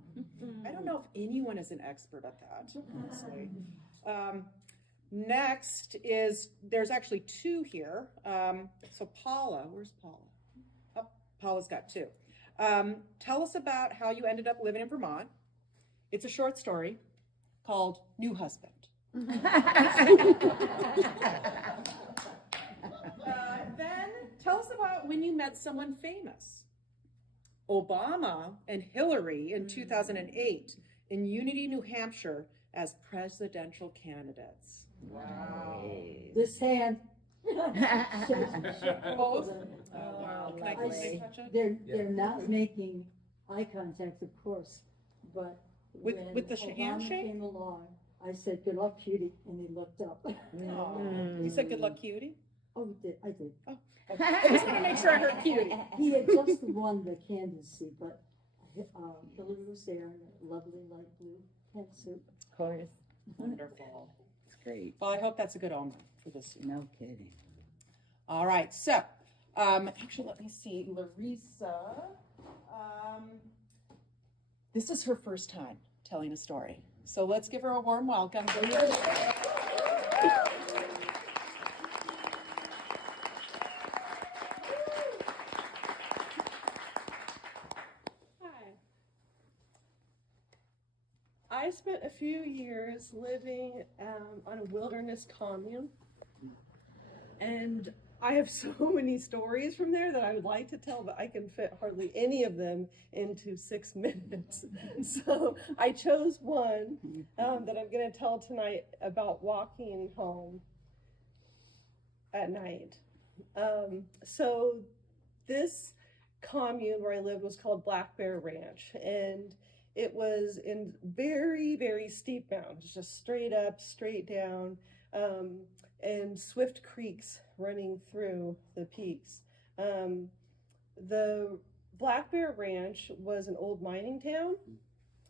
I don't know if anyone is an expert at that, honestly. Next is, there's actually two here. So Paula, where's Paula? Oh, Paula's got two. Tell us about how you ended up living in Vermont. It's a short story called New Husband. Then tell us about when you met someone famous. Obama and Hillary in 2008 in Unity, New Hampshire as presidential candidates. Wow. This hand. Both? Wow. Can I touch it? They're not making eye contact, of course, but With the when handshake? Obama came along, I said, "Good luck, cutie," and he looked up. You said good luck, cutie? Oh, I did. I just want to make sure I heard cutie. He had just won the candidacy, but Hillary was there in a lovely light blue pantsuit. Of course. Wonderful. It's great. Well, I hope that's a good omen for this year. No kidding. All right, so, actually, let me see, Larissa, this is her first time telling a story. So let's give her a warm welcome. I spent a few years living on a wilderness commune, and I have so many stories from there that I would like to tell, but I can fit hardly any of them into 6 minutes. So I chose one that I'm going to tell tonight about walking home at night. So this commune where I lived was called Black Bear Ranch, and it was in very, very steep mountains, just straight up, straight down, and swift creeks running through the peaks. The Black Bear Ranch was an old mining town,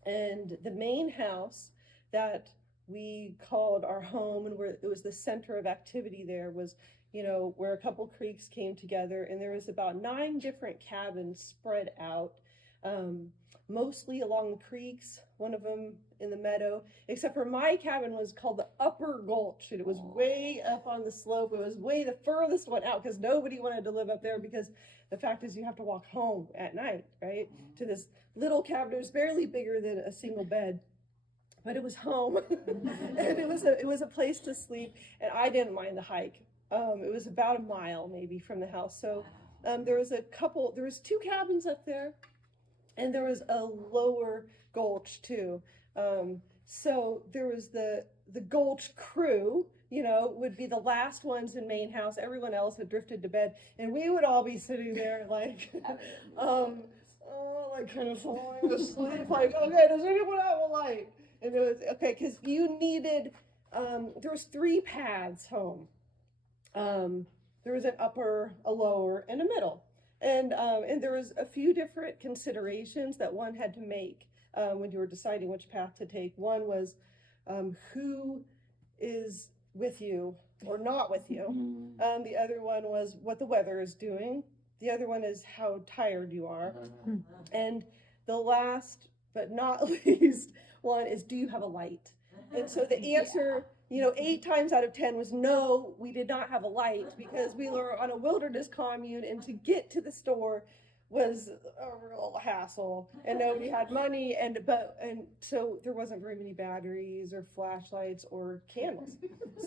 and the main house that we called our home and where it was the center of activity there was, you know, where a couple creeks came together, and there was about 9 different cabins spread out, mostly along the creeks, one of them in the meadow, except for my cabin was called the Upper Gulch, and it was way up on the slope. It was way the furthest one out because nobody wanted to live up there, because the fact is you have to walk home at night, right, to this little cabin. It was barely bigger than a single bed, but it was home. And it was a place to sleep, and I didn't mind the hike. It was about a mile maybe from the house. So there was 2 cabins up there, and there was a lower gulch too. So there was the gulch crew, you know, would be the last ones in main house. Everyone else had drifted to bed, and we would all be sitting there like, like kind of falling asleep. Like, okay, does anyone have a light? And it was okay because you needed. There was 3 paths home. There was an upper, a lower, and a middle. And there was a few different considerations that one had to make when you were deciding which path to take. One was who is with you or not with you. The other one was what the weather is doing. The other one is how tired you are. And the last but not least one is, do you have a light? And so the answer, you know, 8 times out of 10 was no, we did not have a light because we were on a wilderness commune, and to get to the store was a real hassle, and nobody had money, and so there wasn't very many batteries or flashlights or candles.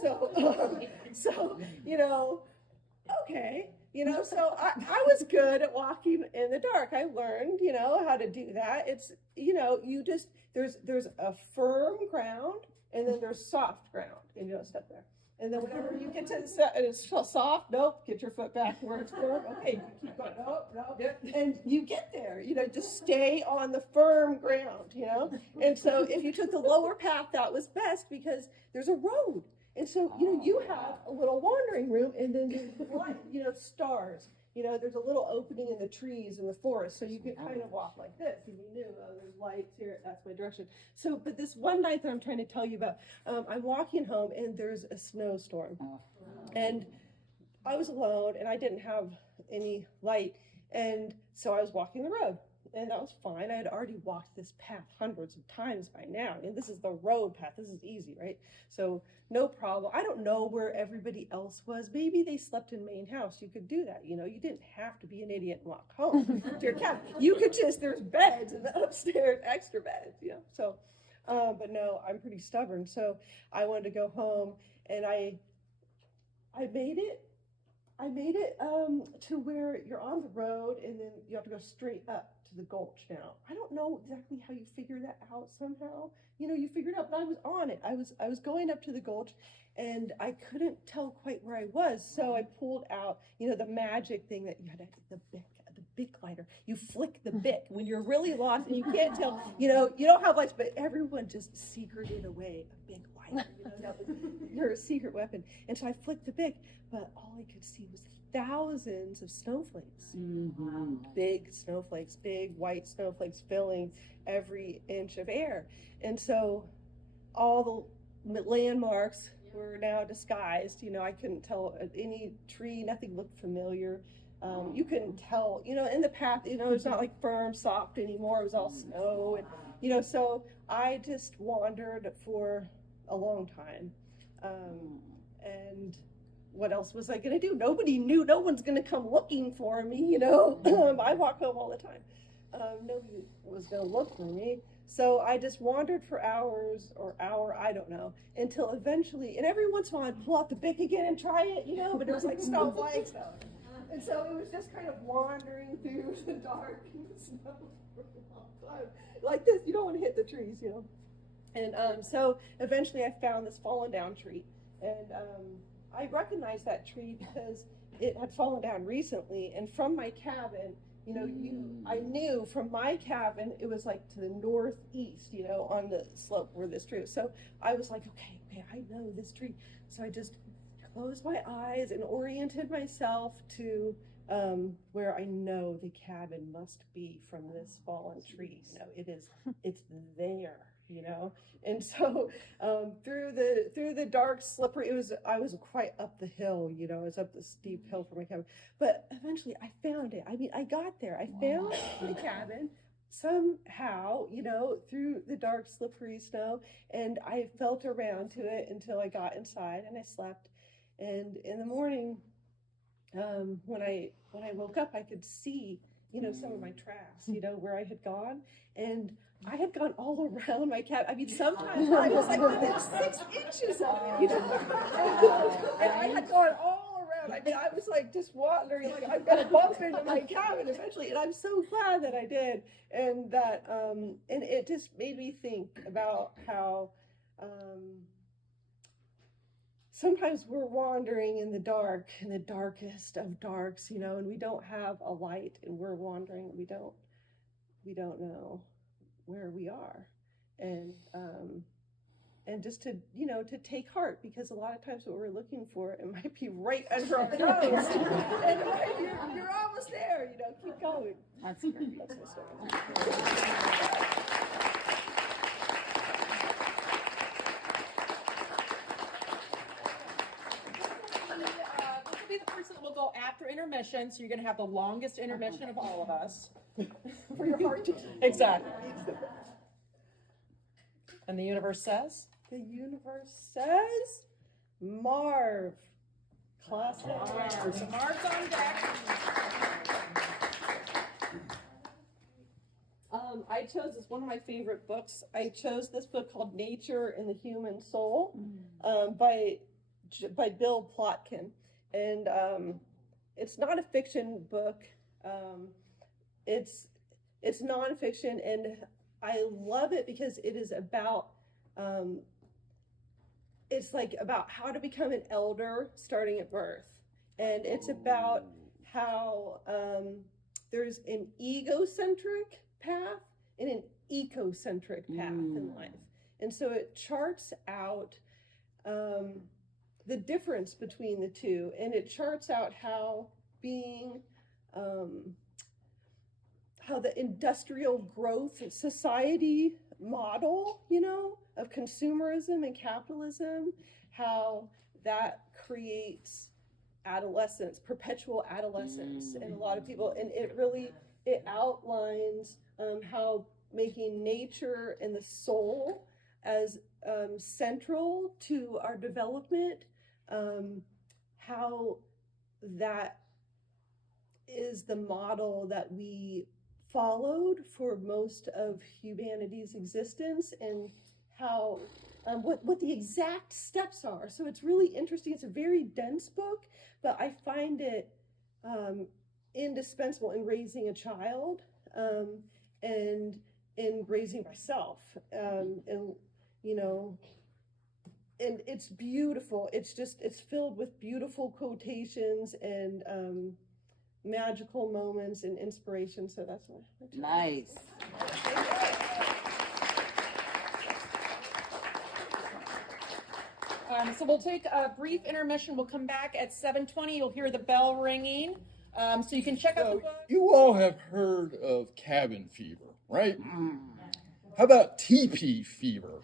So you know, okay, you know, so I was good at walking in the dark. I learned, you know, how to do that. It's, you know, you just there's a firm ground, and then there's soft ground, and you don't step there. And then whenever you get to the and it's soft, nope, get your foot back where it's firm. Okay, you keep going, nope. And you get there, just stay on the firm ground, And so if you took the lower path, that was best because there's a road. And so, you have a little wandering room and then there's light, stars. There's a little opening in the trees in the forest, so you can kind of walk like this. And you knew, oh, there's lights here, that's my direction. So, but this one night that I'm trying to tell you about, I'm walking home and there's a snowstorm. And I was alone and I didn't have any light. And so I was walking the road and that was fine. I had already walked this path hundreds of times by now. And this is the road path. This is easy, right? So no problem. I don't know where everybody else was. Maybe they slept in main house. You could do that. You didn't have to be an idiot and walk home to your cabin. You could there's beds in the upstairs, extra beds, So, but no, I'm pretty stubborn. So I wanted to go home and I made it to where you're on the road and then you have to go straight up to the gulch now. I don't know exactly how you figure that out somehow. You figure it out, but I was on it. I was going up to the gulch and I couldn't tell quite where I was. So I pulled out, the magic thing that you had the bic lighter. You flick the bic when you're really lost and you can't tell, you don't have lights, but everyone just secreted away a big lighter. That was your secret weapon. And so I flicked the bic, but all I could see was thousands of snowflakes. Mm-hmm. Big snowflakes, big white snowflakes filling every inch of air. And so all the landmarks were now disguised. I couldn't tell any tree, nothing looked familiar. You couldn't tell, in the path, it's not like firm, soft anymore. It was all snow. And, so I just wandered for a long time. And what else was I going to do? Nobody knew. No one's going to come looking for me, I walk home all the time. Nobody was going to look for me. So I just wandered for hours or I don't know, until eventually, and every once in a while I'd pull out the bic again and try it, but it was like snowflakes. And so it was just kind of wandering through the dark and the snow for a long time. Like this, you don't want to hit the trees, And so eventually I found this fallen down tree. And I recognized that tree because it had fallen down recently. And from my cabin, I knew from my cabin, it was like to the northeast, on the slope where this tree was. So I was like, okay, I know this tree. So I just closed my eyes and oriented myself to where I know the cabin must be from this fallen tree. It's there, And so through the dark, slippery, I was quite up the hill, I was up the steep hill from my cabin. But eventually I found it. I got there. I found the cabin somehow, through the dark, slippery snow, and I felt around to it until I got inside and I slept. And in the morning, when I woke up, I could see, some of my tracks, where I had gone, and I had gone all around my cabin. Sometimes I was like within 6 inches of it, and I had gone all around. I was like just wandering, like I'm gonna bump into my cabin eventually, and I'm so glad that I did, and that, and it just made me think about how. Sometimes we're wandering in the dark, in the darkest of darks, and we don't have a light, and we're wandering. We don't know where we are, and just to to take heart, because a lot of times what we're looking for, it might be right under our nose, and you're almost there. Keep going. That's great. That's my story. Go after intermission, so you're going to have the longest intermission of all of us for your heart to exactly. And the universe says? The universe says Marv. Classic. Marv. So Marv's on deck. I chose this, one of my favorite books. I chose this book called Nature and the Human Soul by Bill Plotkin. And it's not a fiction book. It's nonfiction, and I love it because it is about it's like about how to become an elder starting at birth, and it's about how there's an egocentric path and an ecocentric path in life. And so it charts out the difference between the two, and it charts out how being how the industrial growth society model, of consumerism and capitalism, how that creates adolescence, perpetual adolescence in a lot of people. And it outlines how making nature and the soul as central to our development, how that is the model that we followed for most of humanity's existence, and how what the exact steps are. So it's really interesting. It's a very dense book, but I find it indispensable in raising a child, and in raising myself, and and it's beautiful. It's filled with beautiful quotations and magical moments and inspiration. So that's what Nice. So we'll take a brief intermission. We'll come back at 7:20. You'll hear the bell ringing. So you can check out the book. You all have heard of cabin fever, right? How about teepee fever?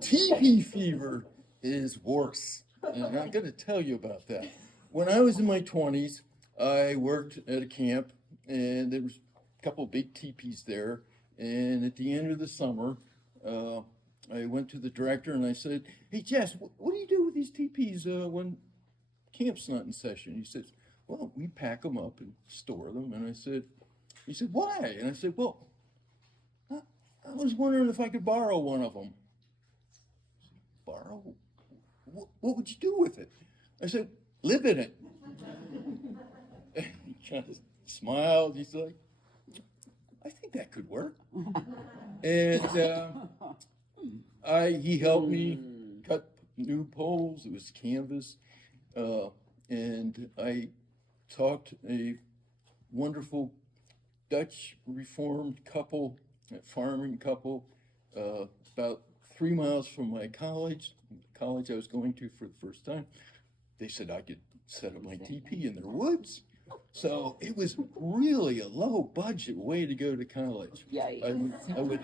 Teepee fever is worse, and I'm going to tell you about that. When I was in my 20s, I worked at a camp, and there was a couple of big teepees there. And at the end of the summer, I went to the director and I said, "Hey, Jess, what do you do with these teepees when camp's not in session?" He said, "Well, we pack them up and store them." And he said, "Why?" And I said, "Well, I was wondering if I could borrow one of them." Borrow? What would you do with it? I said, "Live in it." And he kind of smiled. He's like, "I think that could work." And he helped me cut new poles. It was canvas. And I talked a wonderful Dutch Reformed couple, a farming couple, about 3 miles from my college I was going to for the first time. They said I could set up my teepee in their woods. So it was really a low budget way to go to college. I would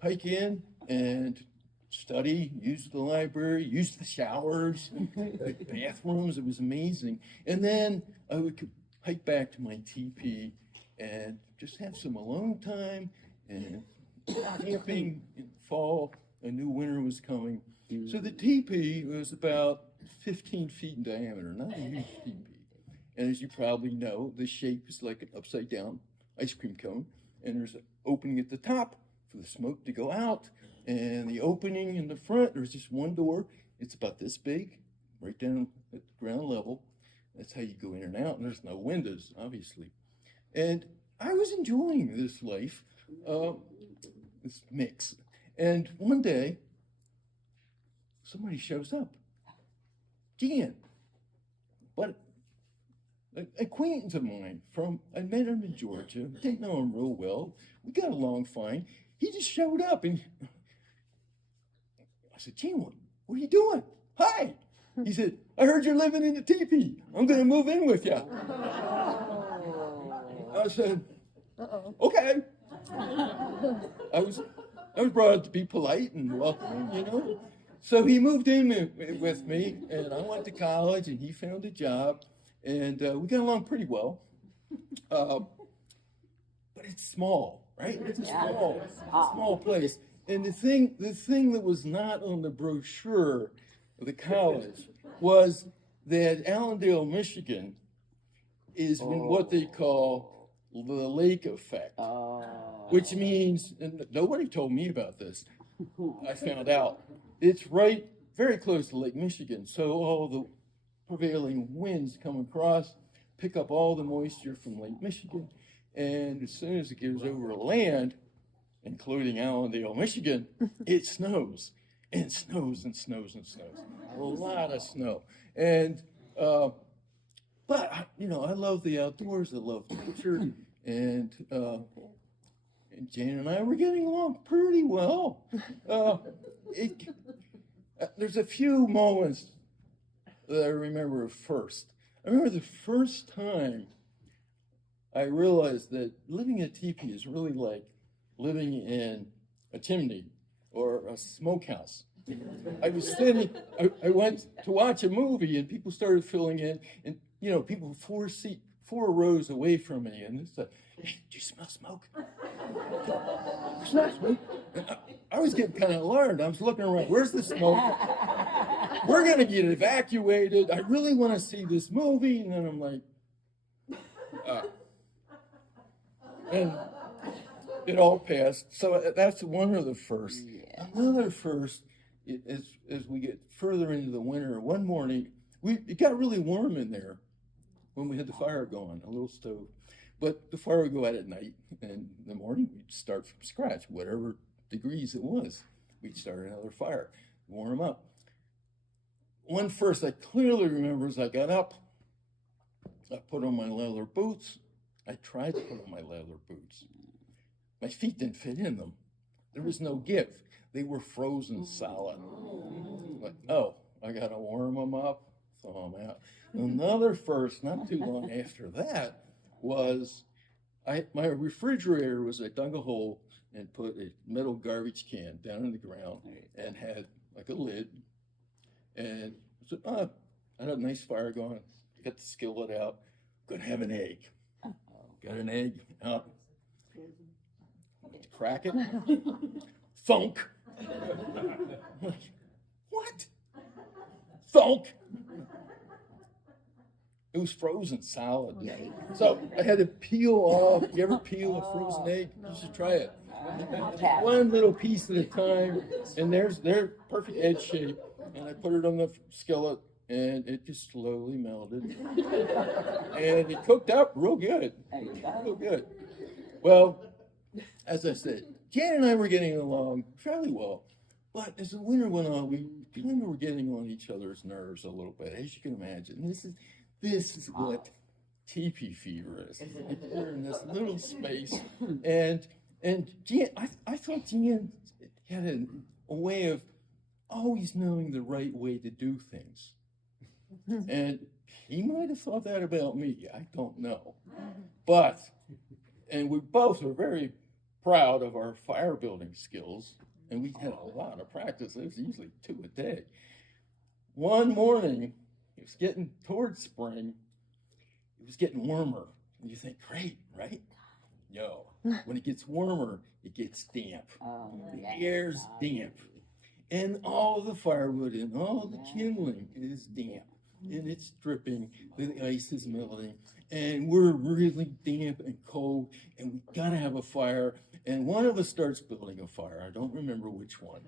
hike in and study, use the library, use the showers, the bathrooms. It was amazing. And then I would hike back to my teepee and just have some alone time and camping in the fall. A new winter was coming. So the teepee was about 15 feet in diameter, not a huge teepee. And as you probably know, the shape is like an upside down ice cream cone. And there's an opening at the top for the smoke to go out. And the opening in the front, there's just one door. It's about this big, right down at the ground level. That's how you go in and out. And there's no windows, obviously. And I was enjoying this life, this mix. And one day, somebody shows up. Jan, but an acquaintance of mine I met him in Georgia. Didn't know him real well. We got along fine. He just showed up, and I said, "Jan, what are you doing? Hi." He said, "I heard you're living in the teepee. I'm going to move in with you." I said, "Okay." I was brought up to be polite and welcoming, So he moved in with me, and I went to college, and he found a job, and we got along pretty well. But it's small, right? It's a small place. And the thing that was not on the brochure of the college was that Allendale, Michigan, is in what they call the lake effect, which means, and nobody told me about this, I found out, it's right very close to Lake Michigan. So all the prevailing winds come across, pick up all the moisture from Lake Michigan, and as soon as it goes over land, including Allendale, Michigan, it snows and snows and snows and snows. A lot of snow. And, but, I love the outdoors. I love nature. and Jan and I were getting along pretty well. There's a few moments that I remember first. I remember the first time I realized that living in a teepee is really like living in a chimney or a smokehouse. I was sitting, I went to watch a movie and people started filling in, and you know, people 4 rows away from me, and it's like, hey, do you smell smoke? Smell smoke? I was getting kind of alarmed. I was looking around, where's the smoke? We're gonna get evacuated. I really want to see this movie, and then I'm like, and it all passed. So that's one of the first. Another first, as we get further into the winter, one morning, it got really warm in there when we had the fire going, a little stove. But the fire would go out at night, and in the morning we'd start from scratch, whatever degrees it was. We'd start another fire, warm up. One first I clearly remember as I got up, I put on my leather boots. I tried to put on my leather boots. My feet didn't fit in them. There was no give. They were frozen solid. Like, oh, I gotta warm them up, thaw them out. Another first, not too long after that, was my refrigerator was, I dug a hole and put a metal garbage can down in the ground and had like a lid. And I said, oh, I had a nice fire going, got the skillet out, gonna have an egg. Got an egg out, crack it, thunk. Like, what? Thunk. It was frozen solid. So I had to peel off. You ever peel a frozen egg? You should try it. One little piece at a time, and they're perfect egg shape. And I put it on the skillet, and it just slowly melted. And it cooked up real good. Real good. Well, as I said, Jan and I were getting along fairly well. But as the winter went on, we kind of were getting on each other's nerves a little bit, as you can imagine. This is what teepee fever is. We're in this little space, and Jan, I thought Jan had a way of always knowing the right way to do things, and he might have thought that about me. I don't know, and we both were very proud of our fire building skills, and we had a lot of practice. It was usually 2 a day. One morning, it was getting towards spring. It was getting warmer. And you think, great, right? No. When it gets warmer, it gets damp. The air's damp. And all the firewood and all the kindling is damp. And it's dripping. The ice is melting. And we're really damp and cold. And we gotta have a fire. And one of us starts building a fire. I don't remember which one.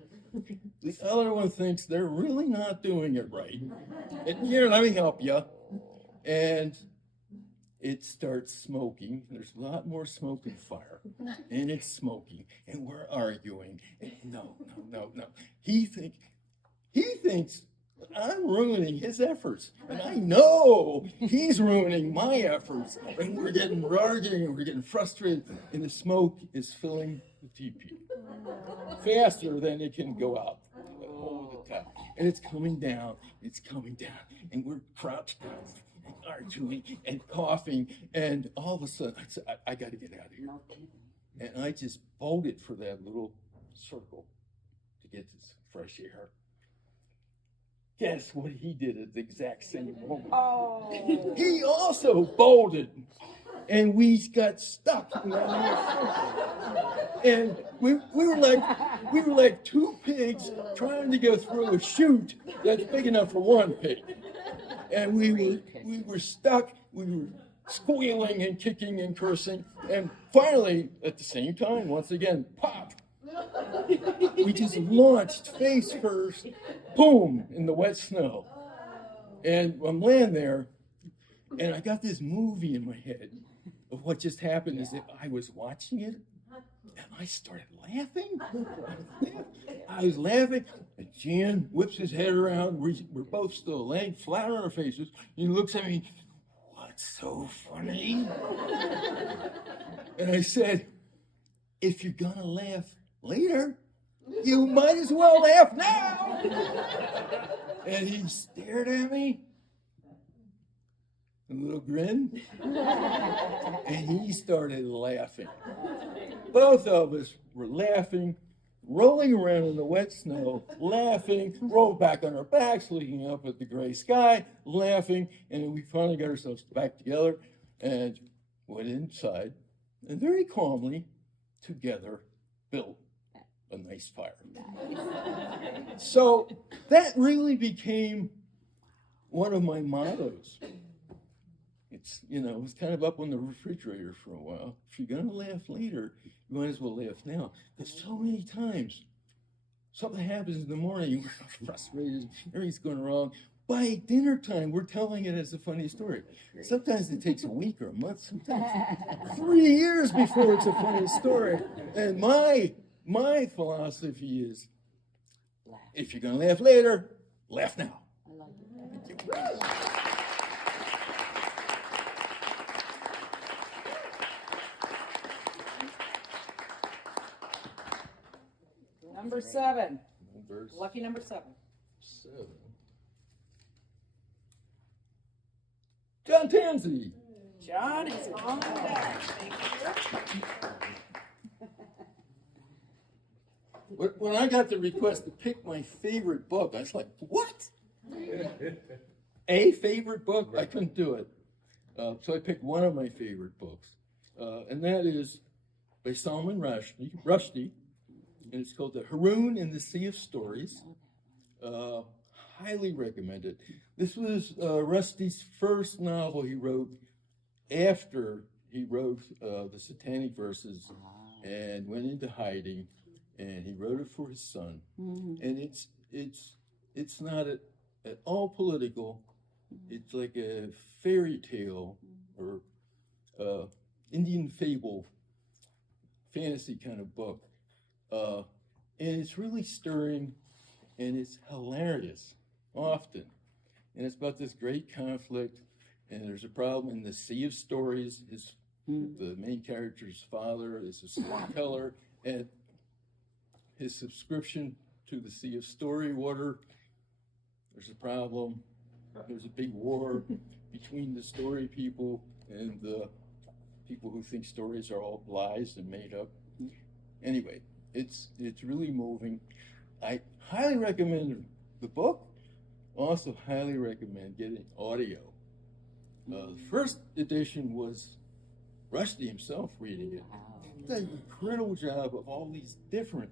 The other one thinks they're really not doing it right. And here, let me help you. And it starts smoking. There's a lot more smoke in fire. And it's smoking. And we're arguing. And no. He thinks I'm ruining his efforts. And I know he's ruining my efforts. And we're getting arguing and we're getting frustrated. And the smoke is filling the teepee faster than it can go out. Hold the top. And it's coming down. And we're crouched and arguing and coughing. And all of a sudden, I said, I got to get out of here. And I just bolted for that little circle to get this fresh air. Guess what he did at the exact same moment? Oh. He also bolted. And we got stuck in that little circle. And we were like 2 pigs trying to go through a chute that's big enough for 1 pig. And we were stuck. We were squealing and kicking and cursing. And finally, at the same time, once again, pop. We just launched face first, boom, in the wet snow. And I'm laying there, and I got this movie in my head of what just happened is that I was watching it, and I started laughing. I was laughing, and Jan whips his head around. We're both still laying flat on our faces. He looks at me, what's so funny? And I said, if you're gonna laugh later, you might as well laugh now. And he stared at me, a little grin, and he started laughing. Both of us were laughing, rolling around in the wet snow, laughing, rolled back on our backs, looking up at the gray sky, laughing, and we finally got ourselves back together and went inside, and very calmly, together, built a nice fire. So that really became one of my mottos. It's, you know, it's kind of up on the refrigerator for a while. If you're gonna laugh later, you might as well laugh now. Because so many times, something happens in the morning, we're frustrated, everything's going wrong. By dinner time, we're telling it as a funny story. Sometimes it takes a week or a month, sometimes 3 years before it's a funny story. And my philosophy is, if you're gonna laugh later, laugh now. I like it. Number 7. Verse Lucky number 7. 7. John Tansey. John is on deck. Thank you. When I got the request to pick my favorite book, I was like, what? A favorite book? I couldn't do it. So I picked one of my favorite books. And that is by Salman Rushdie. And it's called The Haroun in the Sea of Stories. Highly recommended. This was Rushdie's first novel he wrote after he wrote the Satanic Verses and went into hiding, and he wrote it for his son. And it's not at all political. It's like a fairy tale or Indian fable, fantasy kind of book. And it's really stirring, and it's hilarious, often. And it's about this great conflict, and there's a problem in the Sea of Stories. The main character's father is a storyteller, and his subscription to the Sea of Story water, there's a problem. There's a big war between the story people and the people who think stories are all lies and made up. Anyway, it's really moving. I highly recommend the book. Also highly recommend getting audio. The first edition was Rushdie himself reading it. He did an incredible job of all these different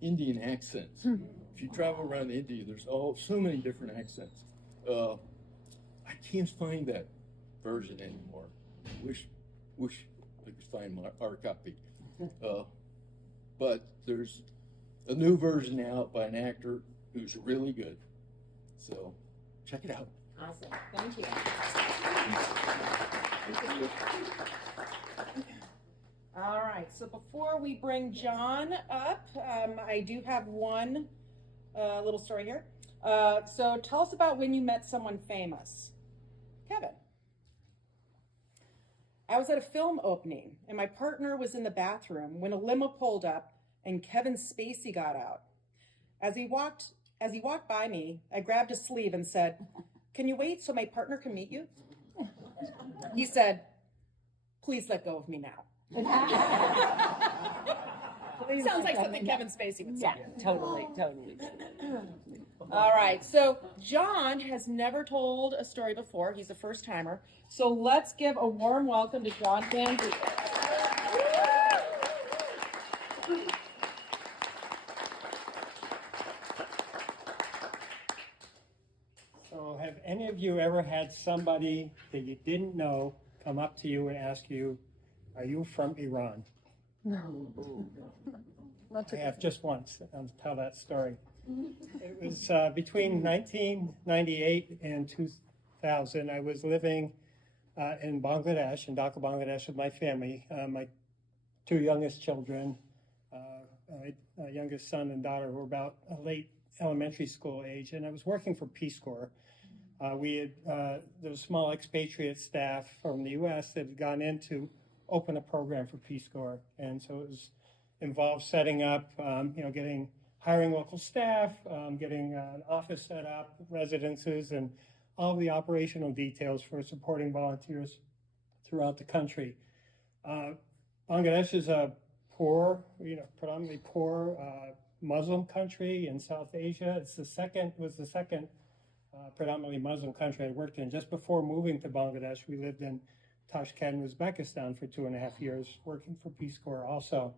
Indian accents. If you travel around India, there's so many different accents. I can't find that version anymore. Wish I could find our copy. But there's a new version out by an actor who's really good. So check it out. Awesome. Thank you. All right. So before we bring John up, I do have one little story here. So tell us about when you met someone famous. Kevin. I was at a film opening, and my partner was in the bathroom when a limo pulled up and Kevin Spacey got out. As he walked by me, I grabbed his sleeve and said, "Can you wait so my partner can meet you?" He said, "Please let go of me now." Sounds like something Kevin Spacey would say. Yeah, totally. All right, so John has never told a story before. He's a first timer. So let's give a warm welcome to John Tansey. So have any of you ever had somebody that you didn't know come up to you and ask you, "Are you from Iran?" No. I have just once. I'll tell that story. It was between 1998 and 2000. I was living in Bangladesh, in Dhaka, Bangladesh, with my family. My two youngest children, my youngest son and daughter, were about a late elementary school age, and I was working for Peace Corps. There was a small expatriate staff from the U.S. that had gone into open a program for Peace Corps. And so it was involved setting up, hiring local staff, getting an office set up, residences, and all the operational details for supporting volunteers throughout the country. Bangladesh is a poor, predominantly poor Muslim country in South Asia. Was the second predominantly Muslim country I worked in. Just before moving to Bangladesh, we lived in Tashkent, Uzbekistan for 2.5 years, working for Peace Corps also.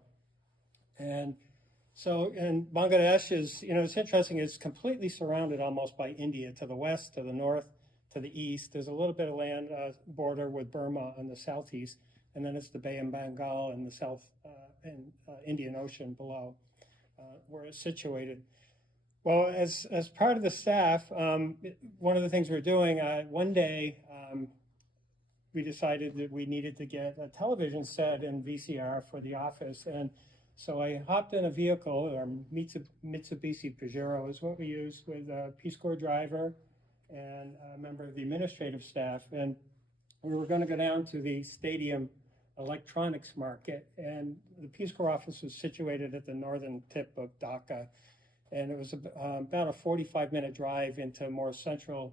And so, and Bangladesh is, it's interesting, it's completely surrounded almost by India, to the west, to the north, to the east. There's a little bit of land border with Burma on the southeast, and then it's the Bay of Bengal and the South and Indian Ocean below where it's situated. Well, as part of the staff, one of the things we're doing, one day we decided that we needed to get a television set in VCR for the office. And so I hopped in a vehicle, or Mitsubishi Pajero is what we use, with a Peace Corps driver and a member of the administrative staff. And we were going to go down to the stadium electronics market. And the Peace Corps office was situated at the northern tip of Dhaka. And it was about a 45-minute drive into a more centrally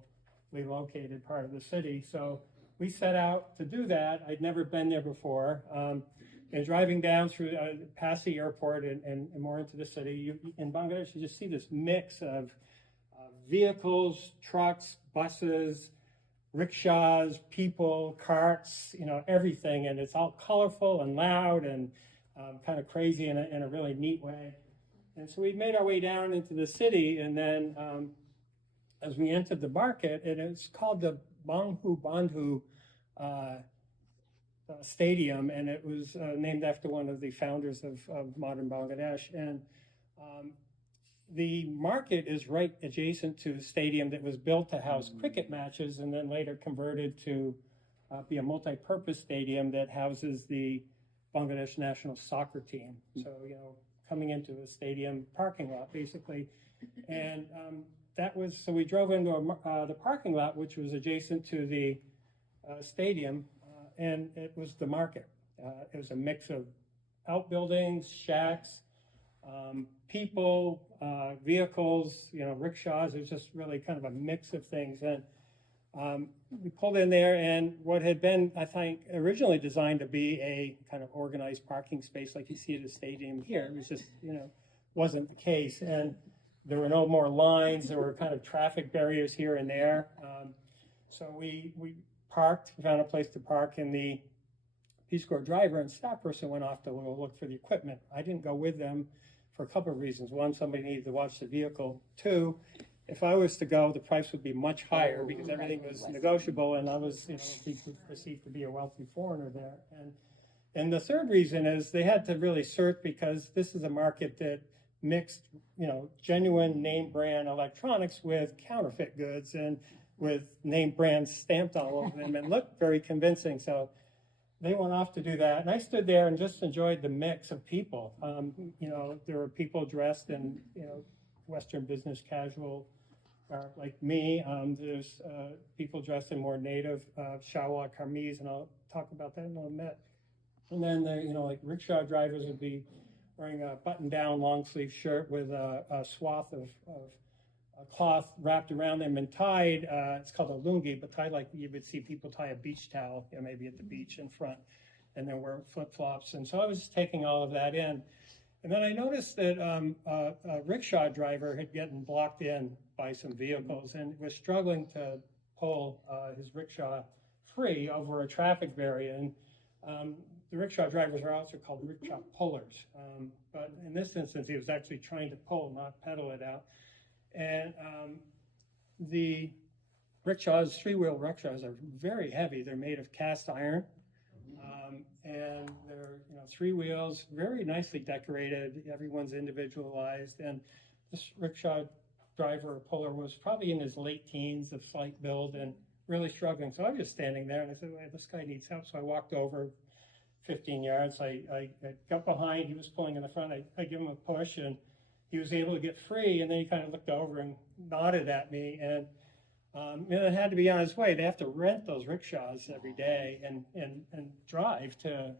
located part of the city. So we set out to do that. I'd never been there before. And driving down through, past the airport and more into the city, in Bangladesh, you just see this mix of vehicles, trucks, buses, rickshaws, people, carts, everything. And it's all colorful and loud and kind of crazy in a really neat way. And so we made our way down into the city, and then as we entered the market, and it's called the Banghu Bandhu Stadium, and it was named after one of the founders of modern Bangladesh. And the market is right adjacent to the stadium that was built to house cricket matches, and then later converted to be a multi-purpose stadium that houses the Bangladesh national soccer team. So, coming into a stadium parking lot, basically. And so we drove into the parking lot, which was adjacent to the stadium, and it was the market. It was a mix of outbuildings, shacks, people, vehicles, rickshaws. It was just really kind of a mix of things. And we pulled in there, and what had been, I think, originally designed to be a kind of organized parking space like you see at the stadium here, it was just, wasn't the case. And there were no more lines. There were kind of traffic barriers here and there. So we parked, found a place to park, and the Peace Corps driver and staff person went off to look for the equipment. I didn't go with them for a couple of reasons. One, somebody needed to watch the vehicle. Two, if I was to go, the price would be much higher because everything was negotiable, and I was perceived to be a wealthy foreigner there. And the third reason is they had to really search, because this is a market that mixed, genuine name brand electronics with counterfeit goods and with name brands stamped all over them and looked very convincing. So they went off to do that, and I stood there and just enjoyed the mix of people. There were people dressed in, Western business casual, like me. There's people dressed in more native Shalwar kameez, and I'll talk about that in a little bit. And then like rickshaw drivers would be wearing a button-down long-sleeve shirt with a swath of cloth wrapped around them and tied. It's called a lungi, but tied like you would see people tie a beach towel, maybe at the beach in front, and then wear flip-flops. And so I was taking all of that in. And then I noticed that a rickshaw driver had gotten blocked in by some vehicles and was struggling to pull his rickshaw free over a traffic barrier. And the rickshaw drivers are also called rickshaw pullers. But in this instance, he was actually trying to pull, not pedal it out. And the rickshaws, three-wheel rickshaws, are very heavy. They're made of cast iron. And they're, 3 wheels, very nicely decorated. Everyone's individualized. And this rickshaw driver or puller was probably in his late teens, of slight build, and really struggling. So I was just standing there, and I said, well, this guy needs help. So I walked over 15 yards. I got behind. He was pulling in the front. I give him a push, and he was able to get free. And then he kind of looked over and nodded at me. And It had to be on his way. They have to rent those rickshaws every day and drive to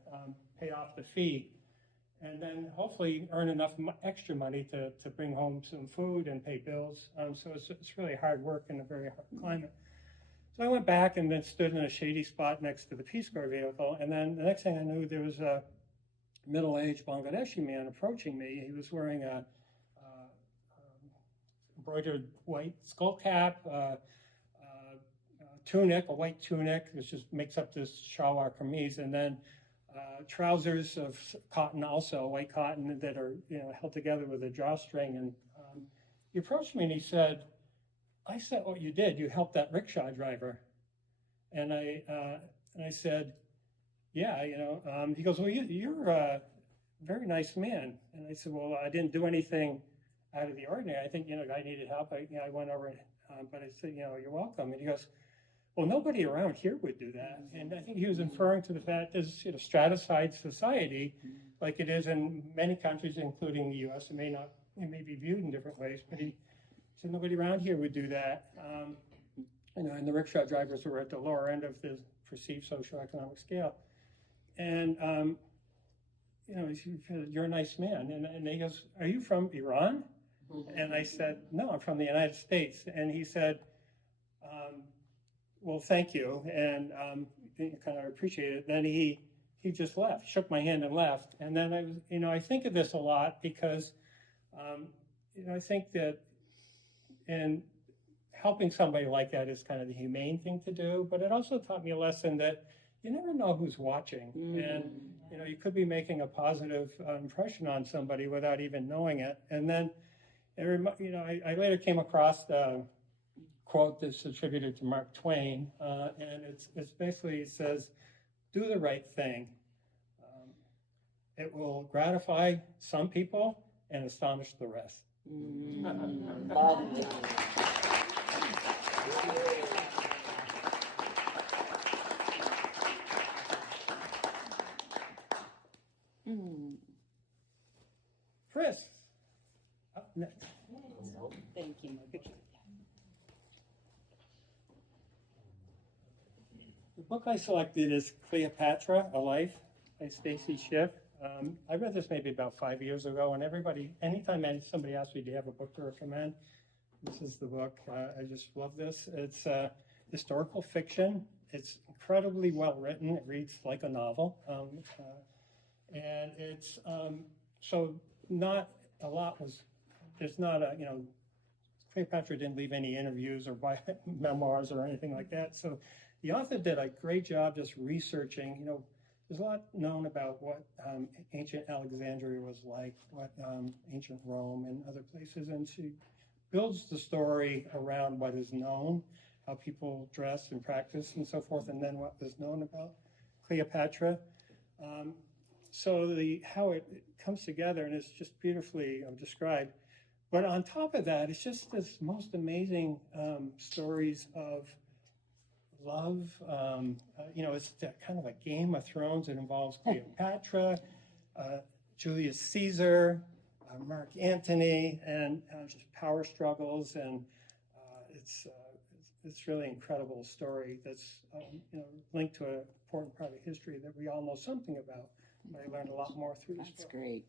pay off the fee, and then hopefully earn enough extra money to bring home some food and pay bills. So it's really hard work in a very hard climate. So I went back and then stood in a shady spot next to the Peace Corps vehicle, and then the next thing I knew, there was a middle-aged Bangladeshi man approaching me. He was wearing a embroidered white skull cap, tunic, a white tunic, which just makes up this shalwar kameez, and then trousers of cotton, also white cotton, that are held together with a drawstring. And he approached me and he said, "I said, oh, you did? You helped that rickshaw driver?" And I said, "Yeah, He goes, "Well, you're a very nice man." And I said, "Well, I didn't do anything out of the ordinary. I think I needed help. I went over, but I said, you're welcome." And he goes, "Well, nobody around here would do that." And I think he was inferring to the fact there's stratified society, like it is in many countries, including the U.S. It may be viewed in different ways, but he said nobody around here would do that. And the rickshaw drivers were at the lower end of the perceived socioeconomic scale. And he said, "You're a nice man." And he goes, "Are you from Iran?" And I said, "No, I'm from the United States." And he said, "Well, thank you," and kind of appreciate it. Then he just left, shook my hand and left. And then I think of this a lot because, I think that in helping somebody like that is kind of the humane thing to do, but it also taught me a lesson that you never know who's watching. And, you could be making a positive impression on somebody without even knowing it. And then, I later came across the quote that's attributed to Mark Twain, and it's basically, it says, "Do the right thing. It will gratify some people and astonish the rest." Lovely. Chris, up next. Thank you. The book I selected is Cleopatra, A Life by Stacy Schiff. I read this maybe about 5 years ago, and anytime somebody asks me, "Do you have a book to recommend?" this is the book. I just love this. It's historical fiction. It's incredibly well written. It reads like a novel. And it's, so not a lot there's not Cleopatra didn't leave any interviews or memoirs or anything like that. So the author did a great job just researching. There's a lot known about what ancient Alexandria was like, what ancient Rome and other places, and she builds the story around what is known, how people dress and practice and so forth, and then what was known about Cleopatra. So how it comes together, and it's just beautifully described. But on top of that, it's just this most amazing stories of love. It's kind of a Game of Thrones. It involves Cleopatra, Julius Caesar, Mark Antony, and just power struggles. And it's really incredible story that's linked to an important part of history that we all know something about. But I learned a lot more through this book. That's great.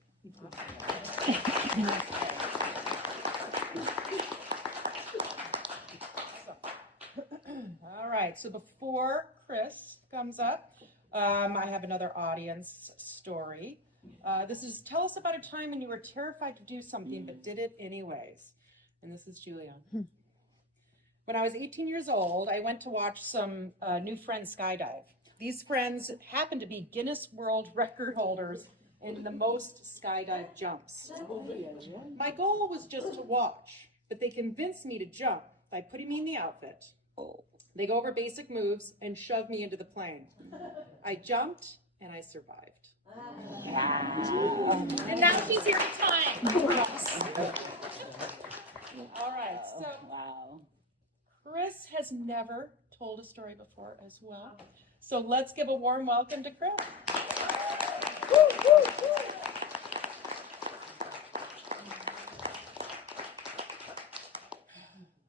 All right, so before Chris comes up, I have another audience story. This is, tell us about a time when you were terrified to do something but did it anyways. And this is Julia. When I was 18 years old, I went to watch some new friends skydive. These friends happened to be Guinness World Record holders in the most skydive jumps. My goal was just to watch, but they convinced me to jump by putting me in the outfit. They go over basic moves and shove me into the plane. I jumped and I survived. And now she's here to time. All right, so Chris has never told a story before as well. So let's give a warm welcome to Chris.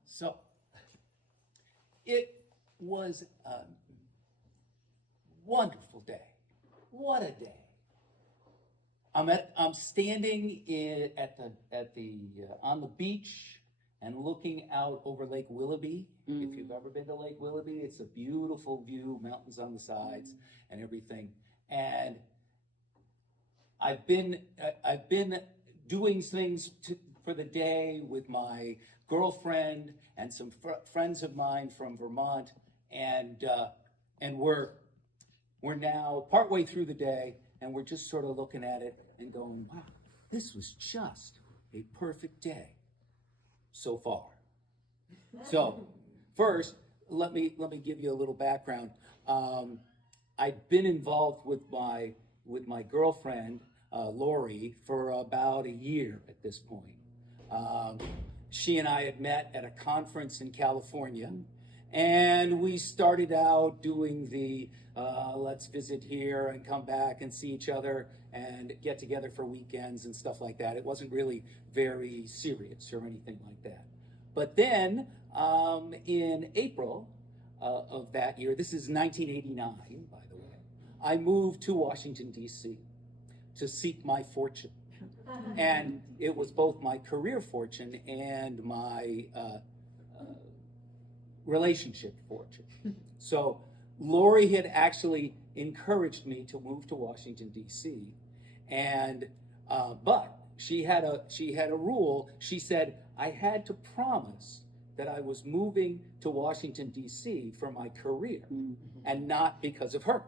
So, was a wonderful day. What a day! I'm standing on the beach and looking out over Lake Willoughby. If you've ever been to Lake Willoughby, it's a beautiful view, mountains on the sides and everything. And I've been doing things for the day with my girlfriend and some friends of mine from Vermont, and we're now partway through the day, and we're just sort of looking at it and going, wow, this was just a perfect day so far. So first, let me give you a little background. I've been involved with my girlfriend, Lori, for about a year at this point. She and I had met at a conference in California, and we started out doing the let's visit here and come back and see each other and get together for weekends and stuff like that. It wasn't really very serious or anything like that. But then in April of that year, this is 1989, by the way, I moved to Washington, D.C. to seek my fortune. And it was both my career fortune and my relationship fortune. So Lori had actually encouraged me to move to Washington, D.C. And but she had a rule. She said I had to promise that I was moving to Washington, D.C. for my career and not because of her.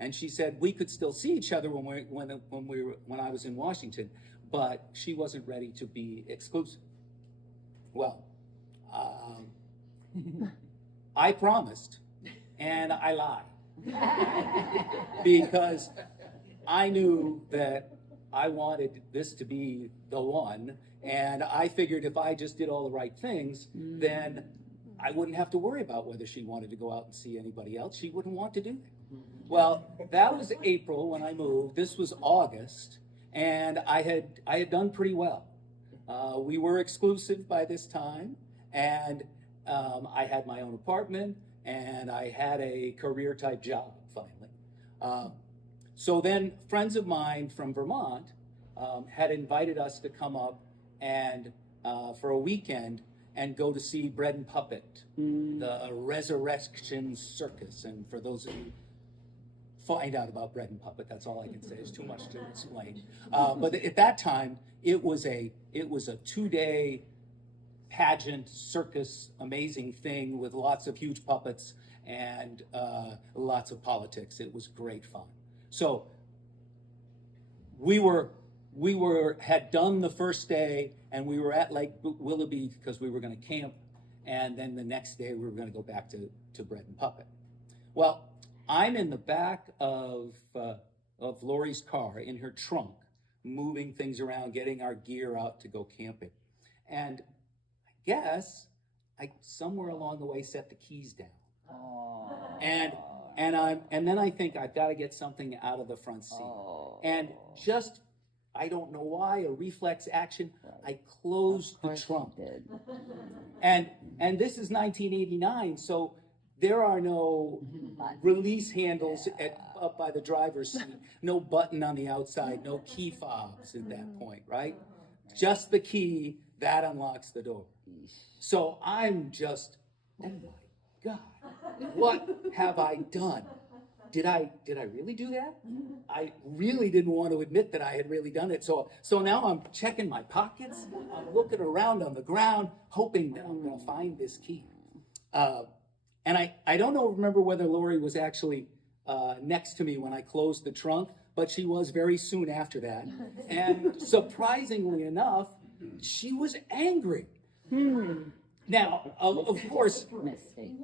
And she said we could still see each other when I was in Washington, but she wasn't ready to be exclusive. Well, I promised, and I lied because I knew that I wanted this to be the one, and I figured if I just did all the right things, then I wouldn't have to worry about whether she wanted to go out and see anybody else. She wouldn't want to do that. Well, that was April when I moved. This was August, and I had done pretty well. We were exclusive by this time, and I had my own apartment, and I had a career-type job, finally. So then friends of mine from Vermont had invited us to come up and for a weekend and go to see Bread and Puppet, the Resurrection Circus. And for those of you find out about Bread and Puppet, that's all I can say. It's too much to explain. But at that time, it was a 2-day pageant, circus, amazing thing with lots of huge puppets and lots of politics. It was great fun. So we had done the first day, and we were at Lake Willoughby because we were going to camp, and then the next day we were going to go back to Bread and Puppet. Well, I'm in the back of Lori's car in her trunk, moving things around, getting our gear out to go camping, and I guess I somewhere along the way set the keys down. And then I think I've got to get something out of the front seat. And just, I don't know why, a reflex action, I closed the trunk. And this is 1989, so there are no release handles up by the driver's seat, no button on the outside, no key fobs at that point, right? Just the key, that unlocks the door. So I'm just, oh my God, what have I done? Did I really do that? I really didn't want to admit that I had really done it. So now I'm checking my pockets. I'm looking around on the ground, hoping that I'm going to find this key. And I don't remember whether Lori was actually next to me when I closed the trunk, but she was very soon after that. And surprisingly enough, she was angry. Now, of course,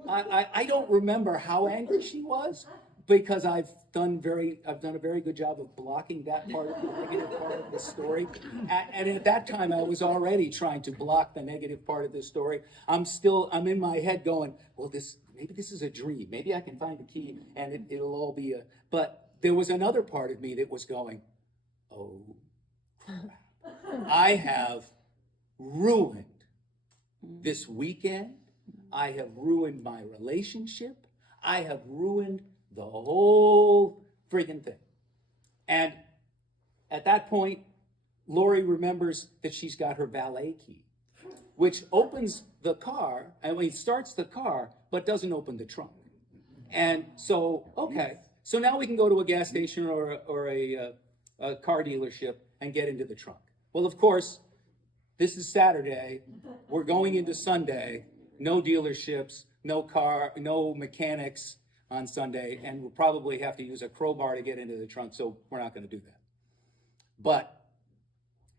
I don't remember how angry she was, because I've done a very good job of blocking that part of the negative part of the story. And at that time, I was already trying to block the negative part of the story. I'm in my head going, well, maybe this is a dream. Maybe I can find the key and it'll all be but there was another part of me that was going, oh, crap. I have ruined this weekend. I have ruined my relationship. I have ruined the whole friggin' thing. And at that point, Lori remembers that she's got her valet key, which opens the car, starts the car, but doesn't open the trunk. And so, okay, so now we can go to a gas station or a car dealership and get into the trunk. Well, of course, this is Saturday. We're going into Sunday. No dealerships, no mechanics on Sunday, and we'll probably have to use a crowbar to get into the trunk, so we're not going to do that. But,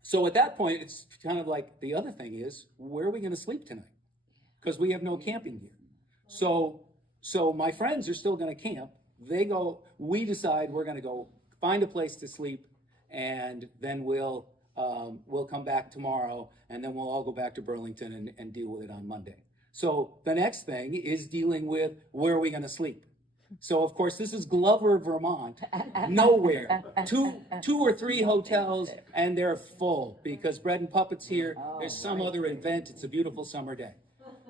so at that point, it's kind of like the other thing is, where are we going to sleep tonight? Because we have no camping gear. So my friends are still going to camp. We decide we're going to go find a place to sleep, and then we'll come back tomorrow, and then we'll all go back to Burlington and deal with it on Monday. So the next thing is dealing with where are we going to sleep? So of course this is Glover, Vermont, nowhere, two or three hotels, and they're full because Bread and Puppets here. There's some other event. It's a beautiful summer day.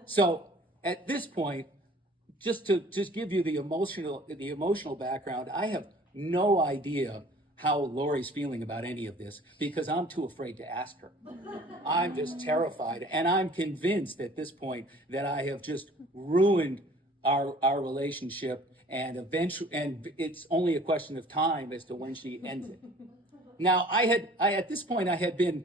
So at this point, just to give you the emotional background, I have no idea how Lori's feeling about any of this because I'm too afraid to ask her. I'm just terrified, and I'm convinced at this point that I have just ruined our relationship, and it's only a question of time as to when she ends it. Now, at this point I had been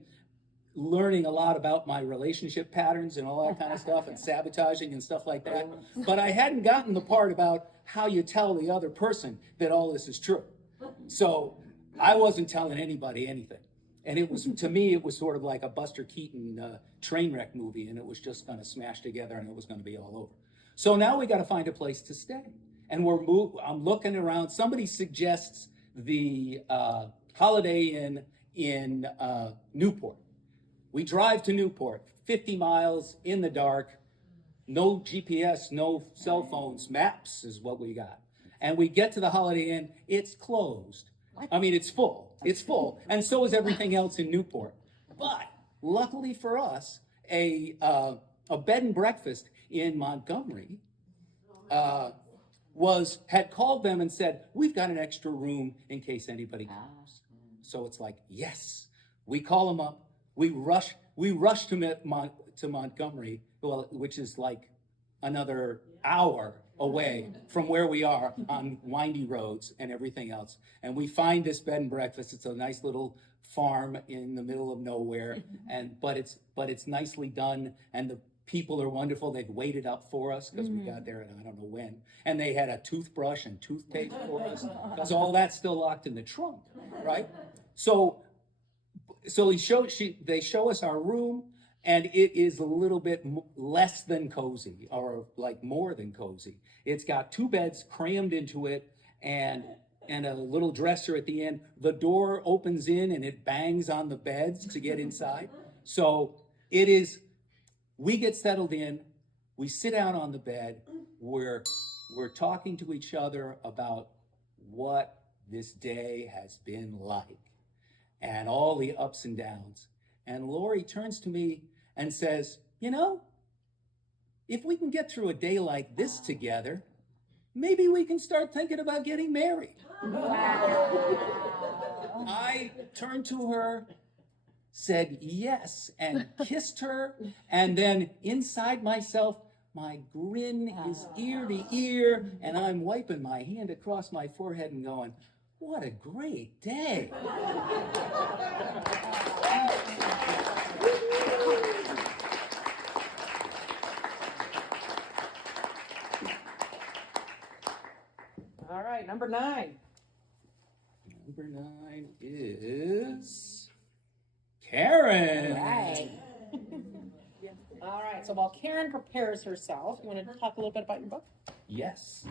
learning a lot about my relationship patterns and all that kind of stuff, and sabotaging and stuff like that, but I hadn't gotten the part about how you tell the other person that all this is true. So I wasn't telling anybody anything. And it was, to me, it was sort of like a Buster Keaton train wreck movie, and it was just going to smash together and it was going to be all over. So now we got to find a place to stay. And I'm looking around. Somebody suggests the Holiday Inn in Newport. We drive to Newport, 50 miles in the dark, no GPS, no cell phones, maps is what we got. And we get to the Holiday Inn, it's closed. I mean, it's full, and so is everything else in Newport. But luckily for us, a bed and breakfast in Montgomery had called them and said, we've got an extra room in case anybody comes. So it's like, yes, we call them up, we rush to Montgomery, which is like another hour away from where we are on windy roads and everything else. And we find this bed and breakfast. It's a nice little farm in the middle of nowhere, but it's nicely done, and the people are wonderful. They've waited up for us because we got there, and I don't know when. And they had a toothbrush and toothpaste for us because all that's still locked in the trunk, right? So they show us our room, and it is a little bit less than cozy, or like more than cozy. It's got 2 beds crammed into it, and a little dresser at the end. The door opens in and it bangs on the beds to get inside. So we get settled in, we sit down on the bed, we're talking to each other about what this day has been like and all the ups and downs. And Lori turns to me and says, if we can get through a day like this together, maybe we can start thinking about getting married. Wow. I turned to her, said yes, and kissed her, and then inside myself, my grin is ear to ear, and I'm wiping my hand across my forehead and going, what a great day. All right, number 9. Number 9 is Karen. All right, so while Karen prepares herself, you want to talk a little bit about your book? Yes.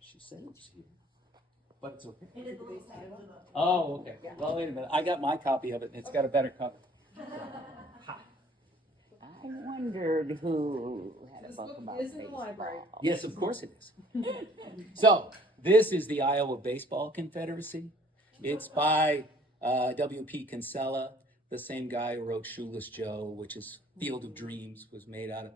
She said it's here, but it's okay. Oh, okay. Well, wait a minute. I got my copy of it, and it's got a better cover. I wondered who had a book about This is in the library. Yes, of course it is. So, this is the Iowa Baseball Confederacy. It's by W.P. Kinsella. the same guy who wrote Shoeless Joe, which is Field of Dreams, was made out of.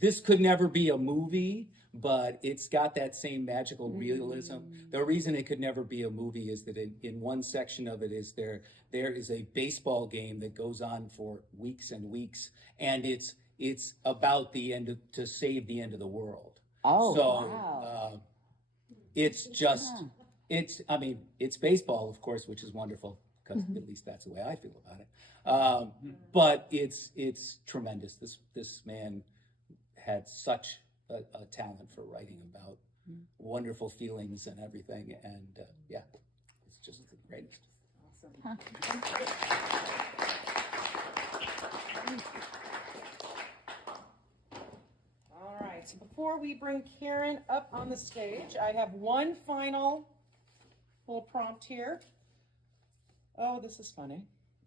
This could never be a movie, but it's got that same magical realism. The reason it could never be a movie is that in one section of it is there is a baseball game that goes on for weeks and weeks, and it's about to save the end of the world. Oh, so wow. it's just I mean, it's baseball, of course, which is wonderful, because at least that's the way I feel about it. But it's tremendous. This man had such a talent for writing about wonderful feelings and everything, and yeah, it's just the greatest. All right, so before we bring Karen up on the stage, I have one final little prompt here. Oh, this is funny.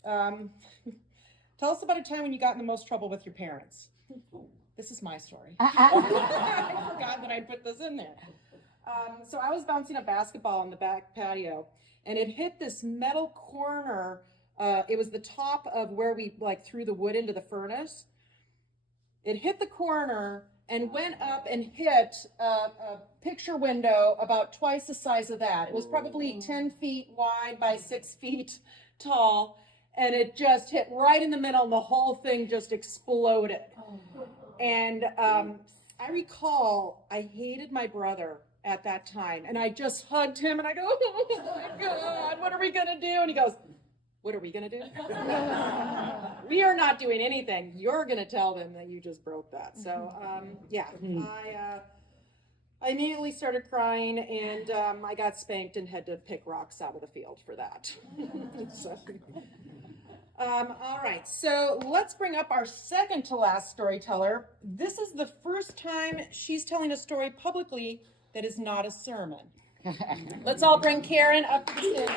Tell us about a time when you got in the most trouble with your parents. This is my story. I forgot that I put this in there. So I was bouncing a basketball in the back patio, and it hit this metal corner. It was the top of where we threw the wood into the furnace. It hit the corner and went up and hit a picture window about twice the size of that. It was probably 10 feet wide by 6 feet tall, and it just hit right in the middle, and the whole thing just exploded. And I recall I hated my brother at that time, and I just hugged him, and I go, oh my God, what are we gonna do? And he goes, what are we gonna do? We are not doing anything. You're gonna tell them that you just broke that. So yeah, I immediately started crying, and I got spanked and had to pick rocks out of the field for that. So, all right, so let's bring up our second to last storyteller. This is the first time she's telling a story publicly that is not a sermon. Let's all bring Karen up to the stage.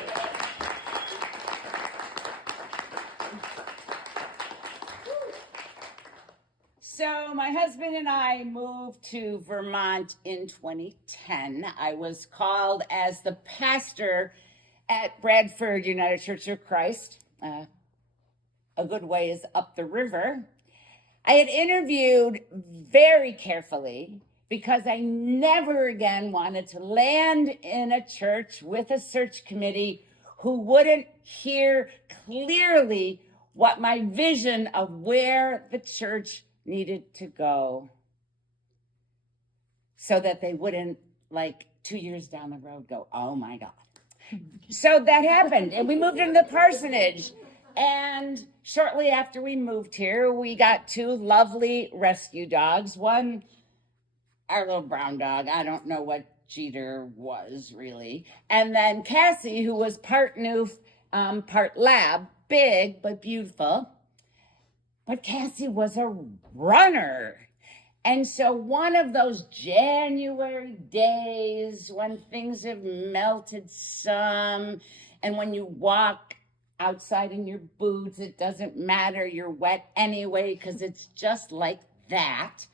So my husband and I moved to Vermont in 2010. I was called as the pastor at Bradford United Church of Christ, a good ways up the river. I had interviewed very carefully because I never again wanted to land in a church with a search committee who wouldn't hear clearly what my vision of where the church needed to go, so that they wouldn't 2 years down the road go, oh my God. So that happened, and we moved into the parsonage. And shortly after we moved here, we got 2 lovely rescue dogs. One, our little brown dog, I don't know what Jeter was really. And then Cassie, who was part Newf, part lab, big but beautiful. But Cassie was a runner. And so one of those January days when things have melted some, and when you walk outside in your boots, it doesn't matter, you're wet anyway, because it's just like that,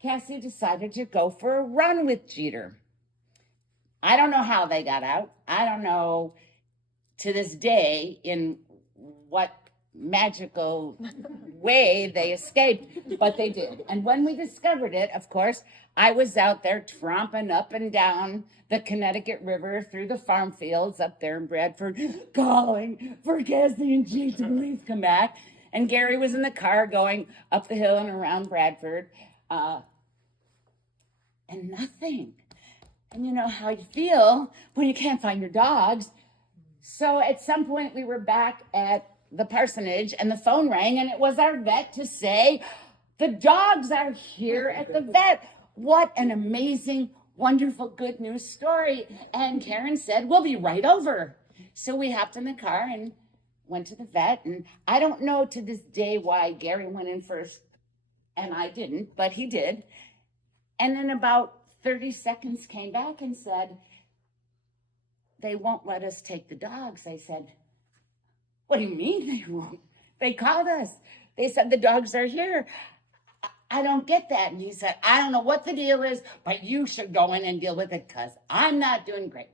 Cassie decided to go for a run with Jeter. I don't know how they got out. I don't know to this day in what magical way they escaped, but they did. And when we discovered it, of course, I was out there tromping up and down the Connecticut River through the farm fields up there in Bradford, calling for Cassie and Jeet to please come back. And Gary was in the car going up the hill and around Bradford, and nothing. And you know how you feel when you can't find your dogs. So at some point we were back at the parsonage, and the phone rang, and it was our vet to say, the dogs are here at the vet. What an amazing, wonderful, good news story. And Karen said, we'll be right over. So we hopped in the car and went to the vet. And I don't know to this day why Gary went in first and I didn't, but he did. And in about 30 seconds came back and said, they won't let us take the dogs. I said, what do you mean they won't? They called us. They said the dogs are here. I don't get that. And he said, I don't know what the deal is, but you should go in and deal with it because I'm not doing great.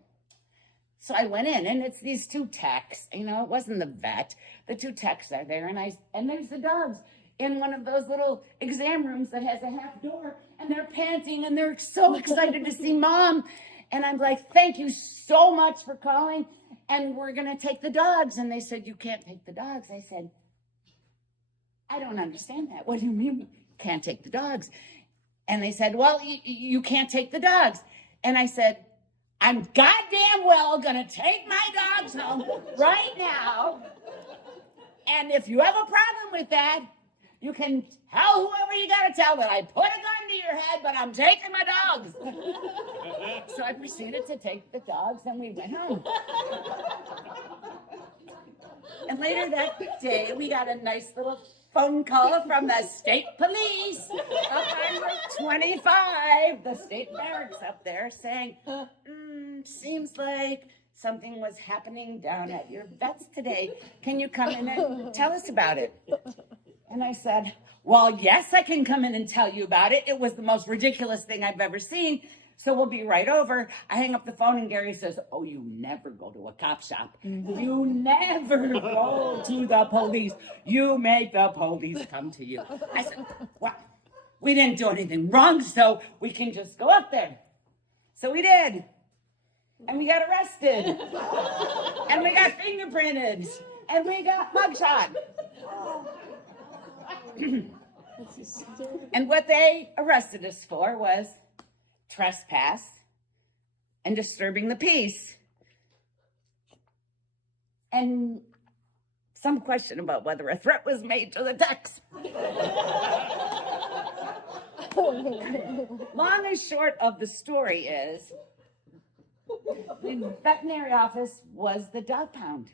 So I went in, and it's these two techs. You know, it wasn't the vet. The two techs are there, and there's the dogs in one of those little exam rooms that has a half door, and they're panting, and they're so excited to see Mom. And I'm like, thank you so much for calling, and we're going to take the dogs. And they said, you can't take the dogs. I said, I don't understand that. What do you mean can't take the dogs? And they said, well, you can't take the dogs. And I said, I'm goddamn well going to take my dogs home right now. And if you have a problem with that, you can tell whoever you got to tell that I put a gun to your head, but I'm taking my dogs. So I proceeded to take the dogs, and we went home. And later that day, we got a nice little phone call from the state police up on Route 25, the state barracks up there, saying, seems like something was happening down at your vet's today. Can you come in and tell us about it? And I said, well, yes, I can come in and tell you about it. It was the most ridiculous thing I've ever seen. So we'll be right over. I hang up the phone, and Gary says, oh, you never go to a cop shop. You never go to the police. You make the police come to you. I said, well, we didn't do anything wrong, so we can just go up there. So we did. And we got arrested. And we got fingerprinted. And we got mugshot. And what they arrested us for was trespass and disturbing the peace. And some question about whether a threat was made to the techs. Long and short of the story is, the veterinary office was the dog pound.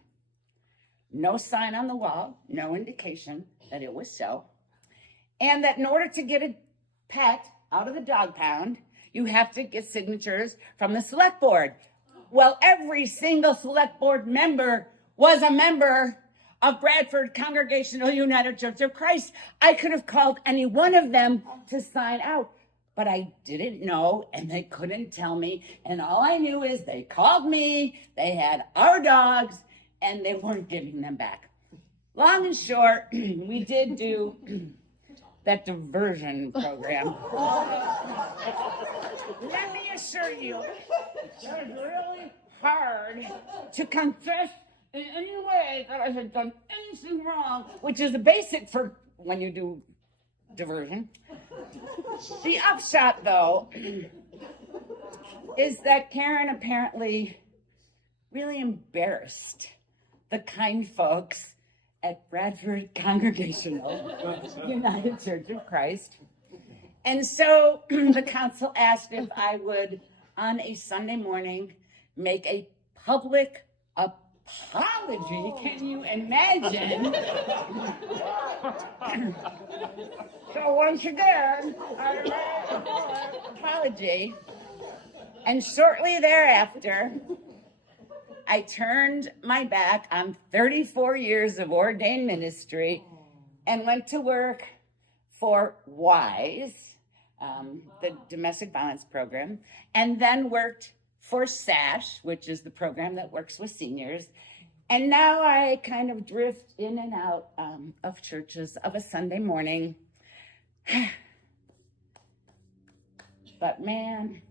No sign on the wall, no indication that it was so. And that in order to get a pet out of the dog pound, you have to get signatures from the select board. Well, every single select board member was a member of Bradford Congregational United Church of Christ. I could have called any one of them to sign out, but I didn't know, and they couldn't tell me. And all I knew is they called me, they had our dogs, and they weren't giving them back. Long and short, we did do that diversion program. Let me assure you, it was really hard to confess in any way that I had done anything wrong, which is the basic for when you do diversion. The upshot, though, is that Karen apparently really embarrassed the kind folks at Bradford Congregational United Church of Christ. And so the council asked if I would, on a Sunday morning, make a public apology. Can you imagine? So once again, I made an apology. And shortly thereafter, I turned my back on 34 years of ordained ministry and went to work for WISE, the domestic violence program, and then worked for SASH, which is the program that works with seniors. And now I kind of drift in and out of churches of a Sunday morning. But man,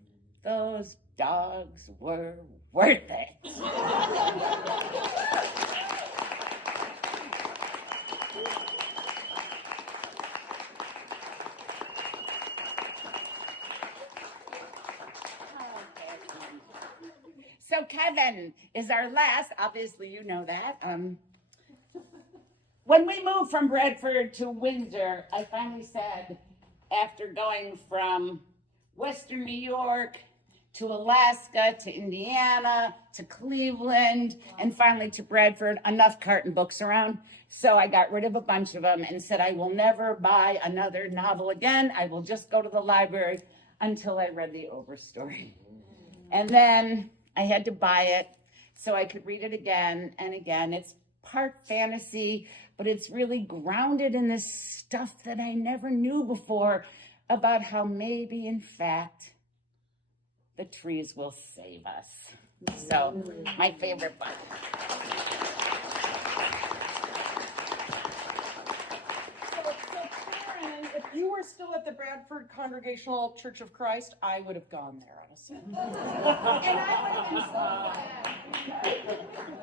those dogs were worth it. So Kevin is our last, obviously you know that. When we moved from Bradford to Windsor, I finally said, after going from Western New York to Alaska, to Indiana, to Cleveland, and finally to Bradford, enough carton books around. So I got rid of a bunch of them and said, I will never buy another novel again. I will just go to the library until I read the Overstory. And then I had to buy it so I could read it again and again. It's part fantasy, but it's really grounded in this stuff that I never knew before about how maybe, in fact, the trees will save us. So, my favorite book. So Karen, if you were still at the Bradford Congregational Church of Christ, I would have gone there, honestly. And I would have been so glad.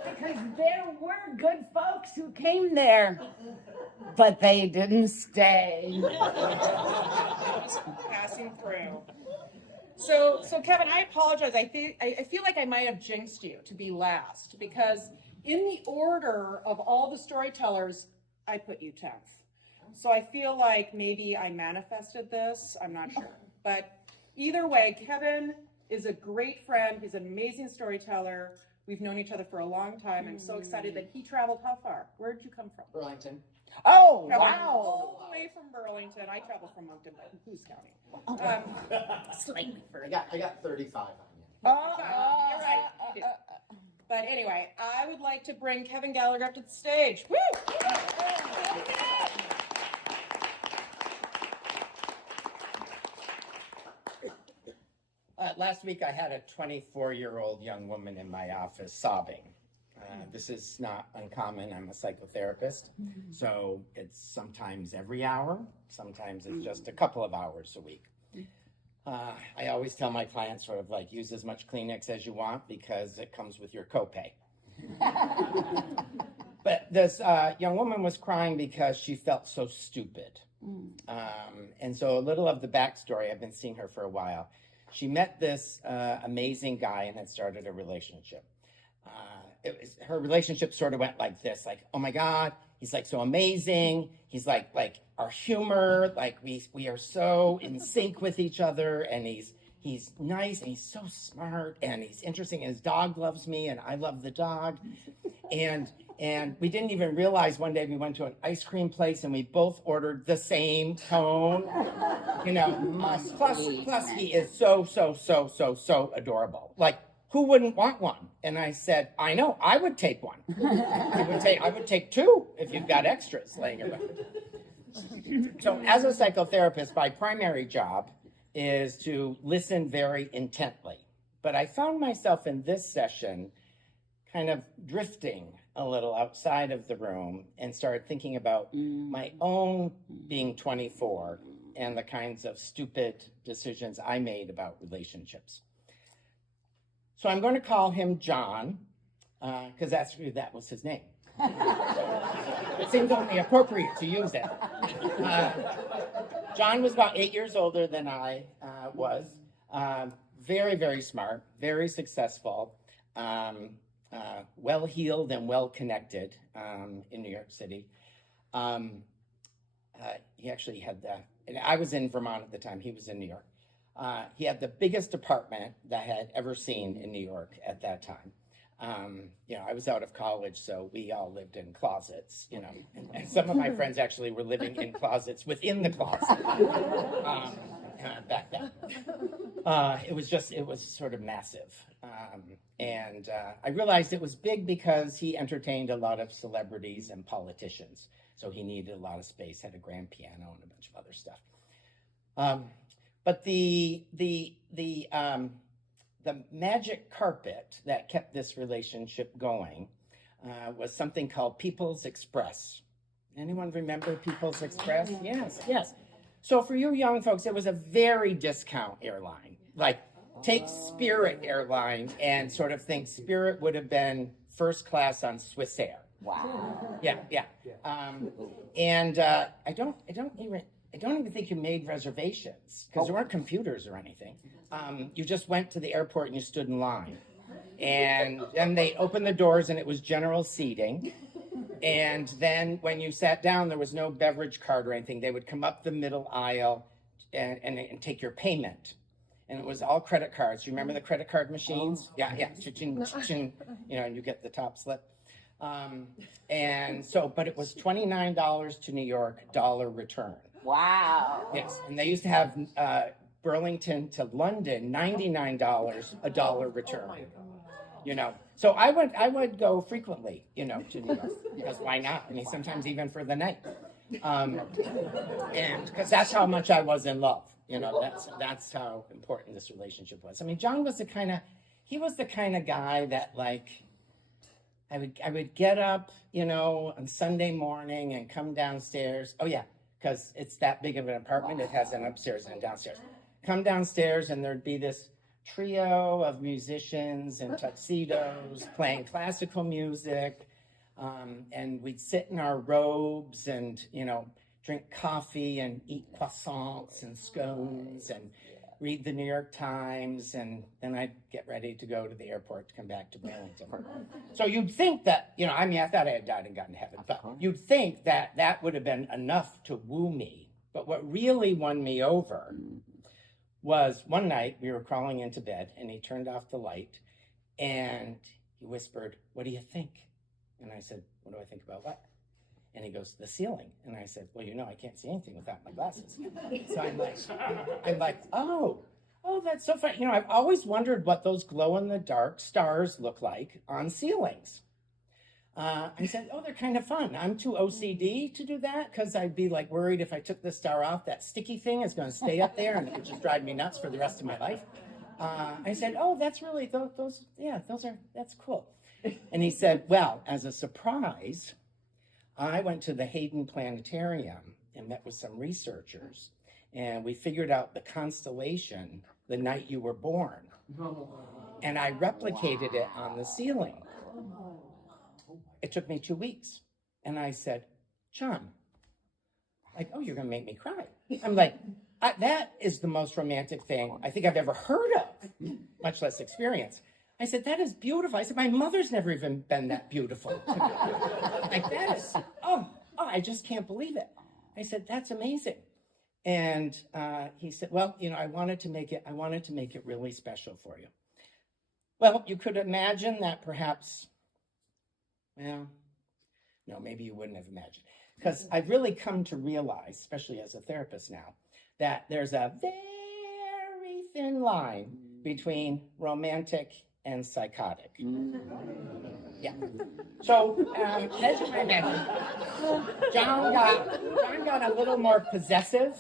Because there were good folks who came there, but they didn't stay. Passing through. So Kevin, I apologize. I feel like I might have jinxed you to be last, because in the order of all the storytellers, I put you 10th. So I feel like maybe I manifested this. I'm not sure. But either way, Kevin is a great friend. He's an amazing storyteller. We've known each other for a long time. I'm so excited that he traveled how far? Where did you come from? Burlington. Oh, Traveled wow. all the way from Burlington. I traveled from Moncton, but who's counting? Slightly further. I got 35 on you. You're right. You did. But anyway, I would like to bring Kevin Gallagher up to the stage. Woo! Last week, I had a 24-year-old young woman in my office sobbing. This is not uncommon. I'm a psychotherapist, so it's sometimes every hour. Sometimes it's just a couple of hours a week. I always tell my clients sort of like, use as much Kleenex as you want because it comes with your copay. But this young woman was crying because she felt so stupid. And so a little of the backstory, I've been seeing her for a while. She met this amazing guy and had started a relationship. Her relationship sort of went like this, like, oh my God, he's like so amazing. He's like our humor, like we are so in sync with each other, and he's nice and he's so smart and he's interesting, and his dog loves me and I love the dog. And we didn't even realize one day we went to an ice cream place and we both ordered the same cone. You know, plus he is so adorable. Like, who wouldn't want one? And I said, I know, I would take one. I would take two if you've got extras laying around. So as a psychotherapist, my primary job is to listen very intently. But I found myself in this session kind of drifting a little outside of the room and started thinking about my own being 24 and the kinds of stupid decisions I made about relationships. So I'm going to call him John, because that was his name. It seemed only appropriate to use it. John was about 8 years older than I was. Very, very smart, very successful, well-heeled and well-connected in New York City. He actually had and I was in Vermont at the time, he was in New York. He had the biggest apartment that I had ever seen in New York at that time. You know, I was out of college, so we all lived in closets, you know, and some of my friends actually were living in closets within the closet back then. It was sort of massive. And I realized it was big because he entertained a lot of celebrities and politicians. So he needed a lot of space, had a grand piano and a bunch of other stuff. But the magic carpet that kept this relationship going was something called People's Express. Anyone remember People's Express? Yes. So for you young folks, it was a very discount airline. Like, take Spirit Airline and sort of think Spirit would have been first class on Swiss Air. Wow. Yeah. And I don't even think you made reservations because there weren't computers or anything. You just went to the airport and you stood in line. And then they opened the doors and it was general seating. And then when you sat down, there was no beverage cart or anything. They would come up the middle aisle and take your payment. And it was all credit cards. You remember the credit card machines? Yeah. Cha-ching, cha-ching, you know, and you get the top slip. And so, but it was $29 to New York, dollar return. Wow. Yes, and they used to have Burlington to London, $99 a dollar return. You know, so I would go frequently, you know, to New York because why not? I mean, sometimes even for the night, and because that's how much I was in love. You know, that's how important this relationship was. I mean, John was the kind of, he was the kind of guy that like, I would get up, you know, on Sunday morning and come downstairs. Oh yeah, because it's that big of an apartment. It has an upstairs and a downstairs. Come downstairs and there'd be this trio of musicians in tuxedos playing classical music. And we'd sit in our robes and, you know, drink coffee and eat croissants and scones and read the New York Times, and then I'd get ready to go to the airport to come back to Burlington. So you'd think that, you know, I mean, I thought I had died and gotten to heaven, but you'd think that that would have been enough to woo me. But what really won me over was one night we were crawling into bed and he turned off the light and he whispered, "What do you think?" And I said, "What do I think about what?" And he goes, "The ceiling." And I said, "Well, you know, I can't see anything without my glasses." So I'm like, oh, that's so funny. You know, I've always wondered what those glow-in-the-dark stars look like on ceilings. I said, "Oh, they're kind of fun." I'm too OCD to do that because I'd be like worried if I took the star off, that sticky thing is going to stay up there and it would just drive me nuts for the rest of my life. I said, "Oh, that's really, that's cool." And he said, "Well, as a surprise, I went to the Hayden Planetarium and met with some researchers, and we figured out the constellation the night you were born. And I replicated it on the ceiling. It took me 2 weeks." And I said, "John," like, "oh, you're going to make me cry." I'm like, that is the most romantic thing I think I've ever heard of, much less experience. I said, "That is beautiful." I said, "My mother's never even been that beautiful." Like, that is, I just can't believe it. I said, "That's amazing." And he said, "Well, you know, I wanted to make it really special for you." Well, you could imagine that perhaps, well, no, maybe you wouldn't have imagined. Because I've really come to realize, especially as a therapist now, that there's a very thin line between romantic and psychotic. Yeah. So, as you might imagine, John got a little more possessive,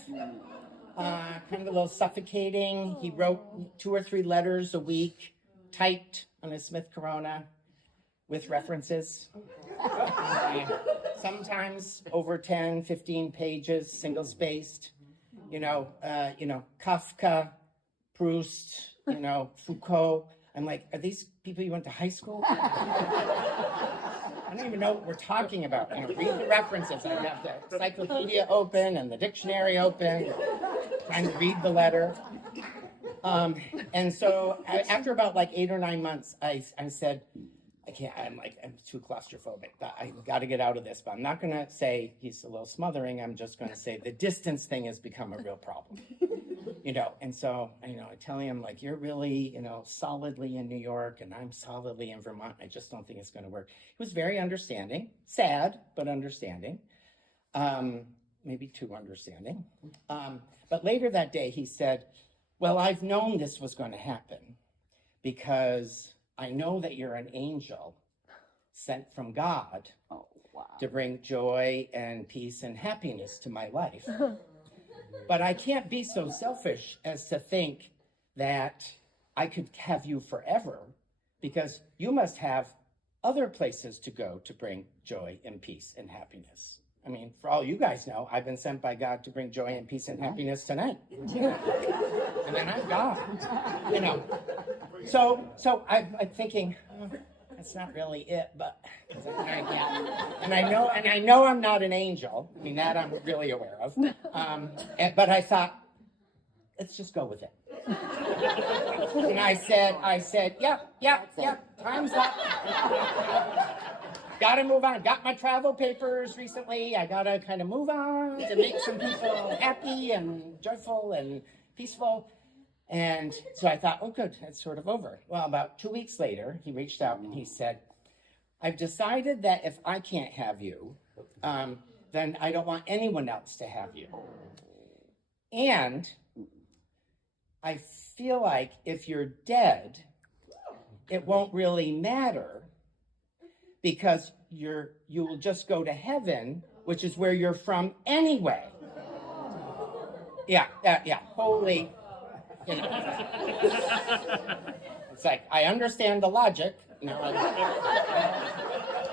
kind of a little suffocating. He wrote 2 or 3 letters a week, typed on his Smith Corona with references. Sometimes over 10, 15 pages, single-spaced. You know, Kafka, Proust, Foucault. I'm like, are these people you went to high school? I don't even know what we're talking about. Read the references. I have the encyclopedia open and the dictionary open, trying to read the letter. And so after about like 8 or 9 months, I said, I can't, I'm too claustrophobic. I got to get out of this, but I'm not going to say he's a little smothering. I'm just going to say the distance thing has become a real problem. And so, I tell him, like, you're really, solidly in New York and I'm solidly in Vermont. I just don't think it's going to work. He was very understanding, sad, but understanding. Maybe too understanding. But later that day, he said, well, I've known this was going to happen because I know that you're an angel sent from God to bring joy and peace and happiness to my life. But I can't be so selfish as to think that I could have you forever because you must have other places to go to bring joy and peace and happiness. I mean, for all you guys know, I've been sent by God to bring joy and peace and happiness tonight. And then I'm God, So I'm thinking, that's not really it, but and I know I'm not an angel. I mean, that I'm really aware of. But I thought, let's just go with it. And I said, yeah, time's up. Gotta move on. Got my travel papers recently. I gotta kind of move on to make some people happy and joyful and peaceful. And so I thought, oh, good, it's sort of over. Well, about 2 weeks later, he reached out and he said, I've decided that if I can't have you, then I don't want anyone else to have you. And I feel like if you're dead, it won't really matter because you will just go to heaven, which is where you're from anyway. Yeah. Holy. It's like, I understand the logic. Now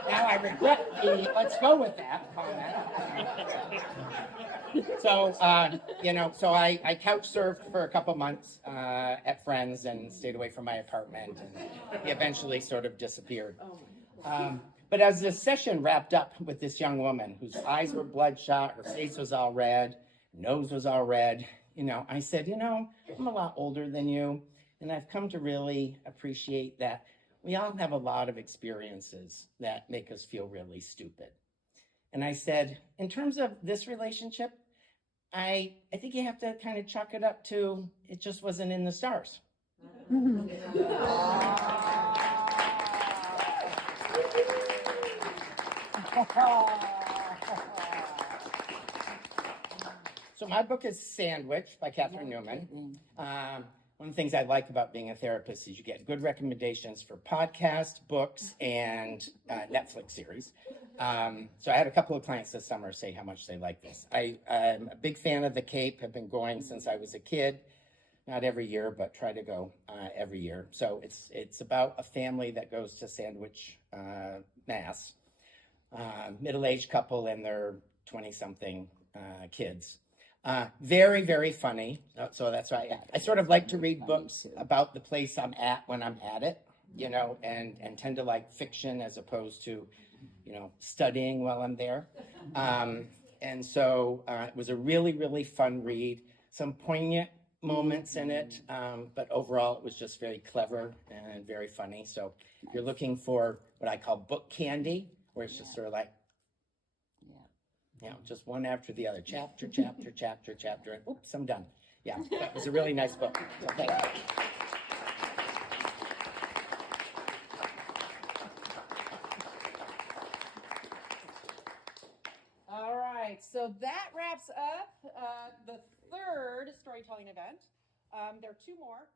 I regret the, let's go with that comment. So, so I couch surfed for a couple months at friends and stayed away from my apartment. And he eventually sort of disappeared. But as the session wrapped up with this young woman whose eyes were bloodshot, her face was all red, nose was all red, I said, I'm a lot older than you, and I've come to really appreciate that we all have a lot of experiences that make us feel really stupid. And I said, in terms of this relationship, I think you have to kind of chalk it up to, it just wasn't in the stars. So my book is Sandwich by Catherine Newman. One of the things I like about being a therapist is you get good recommendations for podcasts, books, and Netflix series. So I had a couple of clients this summer say how much they like this. I'm a big fan of the Cape, have been going since I was a kid. Not every year, but try to go every year. So it's about a family that goes to Sandwich Mass. Middle-aged couple and their 20-something kids. Very, very funny. So that's why I sort of like to read books about the place I'm at when I'm at it, and tend to like fiction as opposed to, studying while I'm there. And so it was a really, really fun read. Some poignant moments in it, but overall it was just very clever and very funny. So if you're looking for what I call book candy, where it's just sort of like, just one after the other, chapter, and oops, I'm done. Yeah, that was a really nice book. So thank you. All right, so that wraps up the third storytelling event. There are two more.